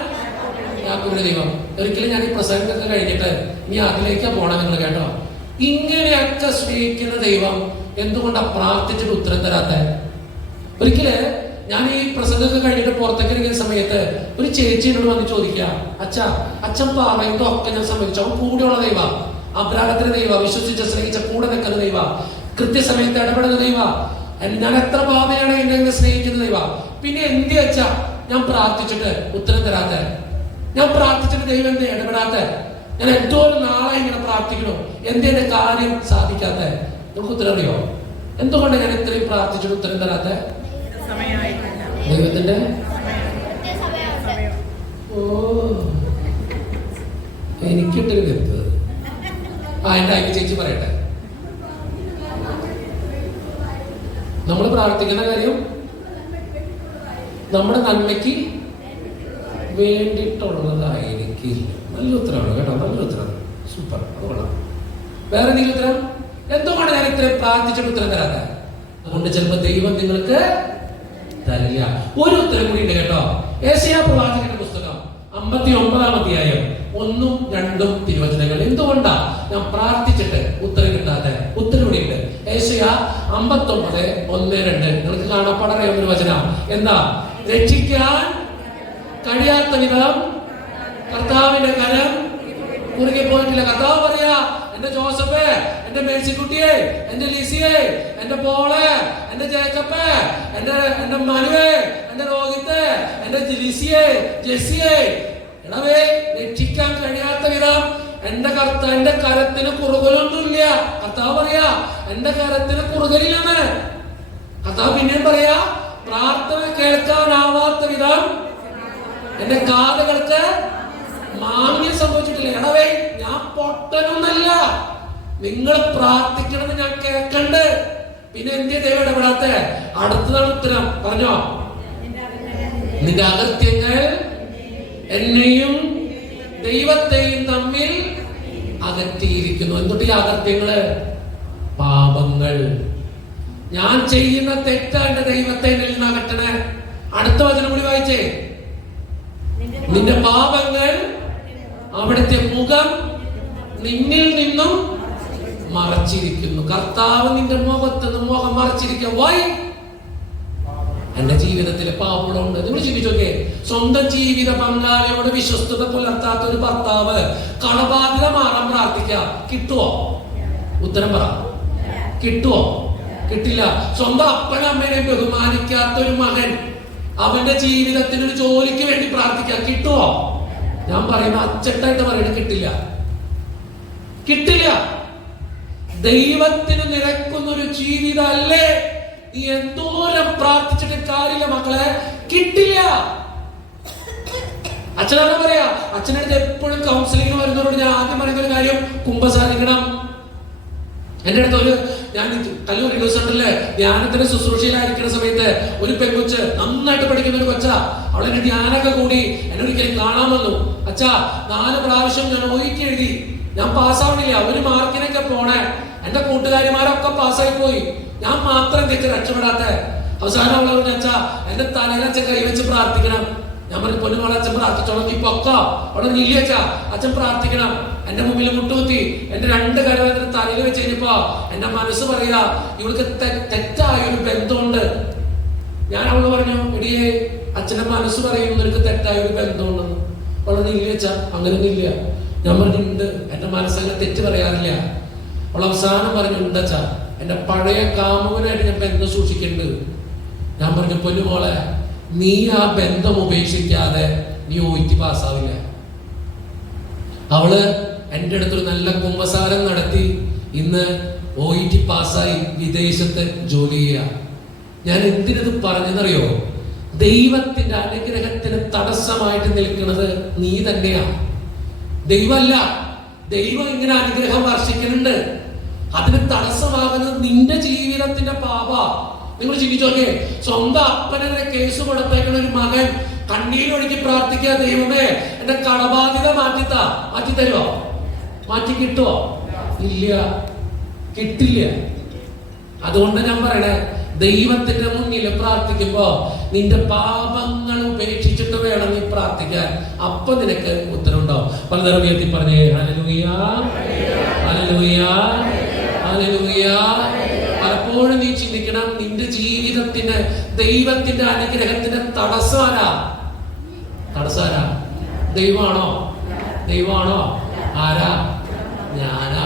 യാക്കോബിന്റെ ദൈവം. ഒരിക്കലും ഞാൻ ഈ പ്രസംഗമൊക്കെ കഴിഞ്ഞിട്ട് നീ അതിലേക്കാ പോണം നിങ്ങൾ കേട്ടോ. ഇങ്ങനെയൊക്കെ സ്നേഹിക്കുന്ന ദൈവം എന്തുകൊണ്ടാ പ്രാർത്ഥിച്ചിട്ട് ഉത്തരം തരാത്ത? ഒരിക്കല് ഞാൻ ഈ പ്രസംഗമൊക്കെ കഴിഞ്ഞിട്ട് പുറത്തേക്ക് ഇറങ്ങിയ സമയത്ത് ഒരു ചേച്ചി എന്നോട് വന്ന് ചോദിക്കുക, അച്ഛൻ പറയുന്നതൊക്കെ ഞാൻ സമ്മതിച്ചു. അവൻ കൂടെയുള്ള ദൈവ, അബ്രാഹത്തിന്റെ ദൈവ, വിശ്വസിച്ച സ്നേഹിച്ച കൂടെ നിൽക്കുന്ന ദൈവ, കൃത്യസമയത്ത് ഇടപെടുന്ന ദൈവ, ഞാൻ എത്ര പാപിയാണ് എന്നെ സ്നേഹിക്കുന്ന ദൈവ. പിന്നെ എന്ത് വെച്ചാ ഞാൻ പ്രാർത്ഥിച്ചിട്ട് ഉത്തരം തരാത്ത? ഞാൻ പ്രാർത്ഥിച്ചിട്ട് ദൈവം എന്തേ ഇടപെടാത്ത? ഞാൻ എന്തോരം നാളെ ഇങ്ങനെ പ്രാർത്ഥിക്കണോ, എന്റെ കാര്യം സാധിക്കാത്ത? നമുക്ക് ഉത്തരം അറിയോ? എന്തുകൊണ്ട് ഞാൻ ഇത്രയും പ്രാർത്ഥിച്ചിട്ട് ഉത്തരം തരാത്ത? ദൈവത്തിന്റെ എനിക്കിട്ടൊരു വ്യക്തി. എന്റെ അയ്യ ചേച്ചി പറയട്ടെ, നമ്മൾ പ്രാർത്ഥിക്കുന്ന കാര്യം നമ്മുടെ നന്മയ്ക്ക് വേണ്ടിയിട്ടുള്ളതായിരിക്കില്ല. നല്ല ഉത്തരവാണ് കേട്ടോ, നല്ല ഉത്തരവാണ്, സൂപ്പർ. അതുകൊള്ളാം. വേറെ എന്തെങ്കിലും ഉത്തരം? എന്തുകൊണ്ട് ഞാൻ ഇത്രയും പ്രാർത്ഥിച്ചിട്ട് ഉത്തരം തരാത്ത? അതുകൊണ്ട് ചിലപ്പോ ദൈവം നിങ്ങൾക്ക് തരില്ല. ഒരു ഉത്തരം കൂടി ഉണ്ട് കേട്ടോ. യെശയ്യാ പ്രവാചകന്റെ പുസ്തകം 59-ാം അധ്യായം 1ഉം 2ഉം തിരുവചനങ്ങൾ. എന്തുകൊണ്ടാ ഞാൻ പ്രാർത്ഥിച്ചിട്ട് ഉത്തരം കിട്ടാതെ? ഉത്തരം കൂടി ഉണ്ട്. യെശയ്യാ 59:1-2. നിങ്ങൾക്ക് കാണാപ്പാടറിയാവുന്ന ഒരു വചനം. എന്താ? രക്ഷിക്കാൻ കഴിയാത്ത വിധം കർത്താവിന്റെ കരം കുറുകെ പോയിട്ടില്ല. കർത്താവ് പറയാ, എന്റെ ജോസഫേ, എന്റെ മേഴ്സിക്കുട്ടിയെ, എന്റെ ലിസിയെ, എന്റെ പോളെ, എന്റെ ജേക്കപ്പേ, എന്റെ മനുവേ, എന്റെ രോഹിത്തെ, എന്റെ ലിസിയെ, ജെസ്സിയെ, എടവേ രക്ഷിക്കാൻ കഴിയാത്ത വിധം എന്റെ കരത്തിന് കുറുകലൊന്നുമില്ല. കർത്താവ് പറയാ എന്റെ കരത്തിന് കുറുകലില്ലെന്ന്. കർത്താവ് പിന്നെയും പറയാ പ്രാർത്ഥന കേൾക്കാനാവാത്ത വിധം എന്റെ കാതുകൾക്ക് മാന്യം സംഭവിച്ചിട്ടില്ല. എടവേ ഞാൻ പൊട്ടനൊന്നല്ല, നിങ്ങൾ പ്രാർത്ഥിക്കണമെന്ന് ഞാൻ കേൾക്കണ്ട്. പിന്നെ എന്തിയ ദൈവം ഇടപെടാത്ത? അടുത്തതാണ് ഉത്തരം. പറഞ്ഞോ, നിന്റെ അകത്യങ്ങൾ എന്നെയും ദൈവത്തെയും തമ്മിൽ അകറ്റിയിരിക്കുന്നു. എന്തുകൊണ്ട് ഈ അകത്യങ്ങള്? പാപങ്ങൾ. ഞാൻ ചെയ്യുന്ന തെറ്റാ എന്റെ ദൈവത്തെ എന്നിൽ നിന്ന് അകറ്റണേ. അടുത്ത വചനം കൂടി വായിച്ചേ. നിന്റെ പാപങ്ങൾ അവിടുത്തെ മുഖം നിന്നിൽ നിന്നും മറച്ചിരിക്കുന്നു. കർത്താവ് നിന്റെ മുഖത്ത് നിന്ന് മുഖം മറച്ചിരിക്കുക. വൈ? എന്റെ ജീവിതത്തിലെ പാപങ്ങളുണ്ട്. നിങ്ങൾ ചിന്തിച്ചോക്കെ, സ്വന്തം ജീവിത പങ്കാളിയോട് വിശ്വസ്തത പുലർത്താത്ത ഒരു ഭർത്താവ് കടബാധ്യത മാറാൻ പ്രാർത്ഥിക്കാം, കിട്ടുവോ? ഉത്തരം പറ. കിട്ടുവോ? കിട്ടില്ല. സ്വന്തം അപ്പനമ്മേനെ ബഹുമാനിക്കാത്ത ഒരു മകൻ അവന്റെ ജീവിതത്തിന് ഒരു ജോലിക്ക് വേണ്ടി പ്രാർത്ഥിക്കാം, കിട്ടുവോ? ഞാൻ പറയുന്ന അച്ചട്ടായിട്ട് പറയുന്നത് കിട്ടില്ല. കിട്ടില്ല. ദൈവത്തിന് നിരക്കുന്ന ഒരു ജീവിതമല്ലേ നീ എന്തോരം പ്രാർത്ഥിച്ചിട്ട് കാര്യമില്ല മക്കളെ, കിട്ടില്ല. അച്ഛനാണ് പറയാ, അച്ഛനടുത്ത് എപ്പോഴും കൗൺസിലിംഗ് വരുന്നവരോട് ഞാൻ ആദ്യം പറയുന്ന ഒരു കാര്യം, കുമ്പസാരിക്കണം. എന്റെ അടുത്ത് ഞാൻ കല്ലൂർ സെന്ററിലെ ധ്യാനത്തിന്റെ ശുശ്രൂഷയിലായിരിക്കുന്ന സമയത്ത് ഒരു പെൺകൊച്ച് നന്നായിട്ട് പഠിക്കുന്ന ഒരു കൊച്ചാ, അവളെന്റെ ധ്യാനമൊക്കെ കൂടി എന്നെ ഒരിക്കലും കാണാൻ വന്നു. അച്ഛാ 4 പ്രാവശ്യം ഞാൻ ഒഴിക്ക് എഴുതി, ഞാൻ പാസ്സാവണില്ല, ഒരു മാർക്കിനൊക്കെ പോണേ. എന്റെ കൂട്ടുകാരിമാരൊക്കെ പാസ്സായി പോയി, ഞാൻ മാത്രം തെറ്റ് രക്ഷപ്പെടാത്ത. അവസാനം അവളെ പറഞ്ഞു, അച്ഛാ എന്റെ തലയിൽ അച്ഛൻ കൈവച്ച് പ്രാർത്ഥിക്കണം. ഞാൻ പറഞ്ഞു, പൊന്നുമോളെ അച്ഛൻ പ്രാർത്ഥിച്ചോളാം, നീ പൊക്കോ. അവിടെ ഇല്ല അച്ഛാ, അച്ഛൻ പ്രാർത്ഥിക്കണം. എന്റെ മുമ്പിൽ മുട്ടുകുത്തി എന്റെ 2 കരവേദന തലയിൽ വെച്ച് കഴിഞ്ഞപ്പോ എന്റെ മനസ്സ് പറയാ, ഇവൾക്ക് തെറ്റായ ഒരു ബന്ധമുണ്ട്. ഞാൻ അവള് പറഞ്ഞു, എടിയേ അച്ഛന്റെ മനസ്സ് പറയുന്നു നിനക്ക് തെറ്റായ ഒരു ബന്ധമുണ്ടെന്ന്. അവളെ ഇല്ല അച്ഛാ, അങ്ങനെയൊന്നും ഇല്ല. ഞാൻ പറഞ്ഞിട്ടുണ്ട്, എന്റെ മനസ്സങ്ങനെ തെറ്റ് പറയാറില്ല. അവൾ അവസാനം പറഞ്ഞു, ഉണ്ടച്ചാ എന്റെ പഴയ കാമുകനായിട്ട് ഞാൻ ബന്ധം സൂക്ഷിക്കുന്നുണ്ട്. ഞാൻ പറഞ്ഞു, പൊന്നുമോളെ നീ ആ ബന്ധം ഉപേക്ഷിക്കാതെ നീ OET പാസ്സാവില്ല. അവള് എന്റെ അടുത്തൊരു നല്ല കുമ്പസാരം നടത്തി ഇന്ന് OET പാസ്സായി വിദേശത്ത് ജോലി ചെയ്യുക. ഞാൻ എന്തിനത് പറഞ്ഞെന്നറിയോ? ദൈവത്തിന്റെ അനുഗ്രഹത്തിന് തടസ്സമായിട്ട് നിൽക്കുന്നത് നീ തന്നെയാ, ദൈവമല്ല. ദൈവം ഇങ്ങനെ അനുഗ്രഹം വർഷിക്കുന്നുണ്ട്, അതിന് തടസ്സമാകുന്നത് നിന്റെ ജീവിതത്തിന്റെ പാപ. നിങ്ങൾ ചിന്തിച്ചോക്കെ, സ്വന്തം അപ്പനെതിരെ കേസ് കൊടുത്തേക്കുന്ന ഒരു മകൻ കണ്ണീരൊഴുക്കി പ്രാർത്ഥിക്കുക, ദൈവമേ എന്റെ കടബാധ്യത മാറ്റി തരുമോ? മാറ്റി കിട്ടുമോ? ഇല്ല, കിട്ടില്ല. അതുകൊണ്ട് ഞാൻ പറയണേ, ദൈവത്തിന്റെ മുന്നിൽ പ്രാർത്ഥിക്കുമ്പോ നിന്റെ പാപങ്ങൾ ഉപേക്ഷിച്ചിട്ട് വേണം നീ പ്രാർത്ഥിക്കാൻ. അപ്പൊ നിനക്ക് ഉത്തരവുണ്ടാവും. പലതരം ഉയർത്തി പറഞ്ഞേ, ഹല്ലേലൂയ, ഹല്ലേലൂയ, ഹല്ലേലൂയ. പലപ്പോഴും നീ ചിന്തിക്കണം, നിന്റെ ജീവിതത്തിന് ദൈവത്തിന്റെ അനുഗ്രഹത്തിന് തടസ്സമാരാ? ദൈവമാണോ? ആരാ? ഞാനാ.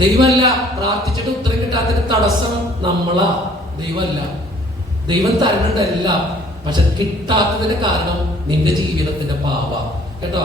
ദൈവമല്ല. പ്രാർത്ഥിച്ചിട്ട് ഉത്തരം കിട്ടാത്തൊരു തടസ്സം നമ്മളാ, ദൈവമല്ല. ദൈവം തരുന്നുണ്ട് എല്ലാം, പക്ഷെ കിട്ടാത്തതിന് കാരണം നിന്റെ ജീവിതത്തിന്റെ പാപ. കേട്ടോ?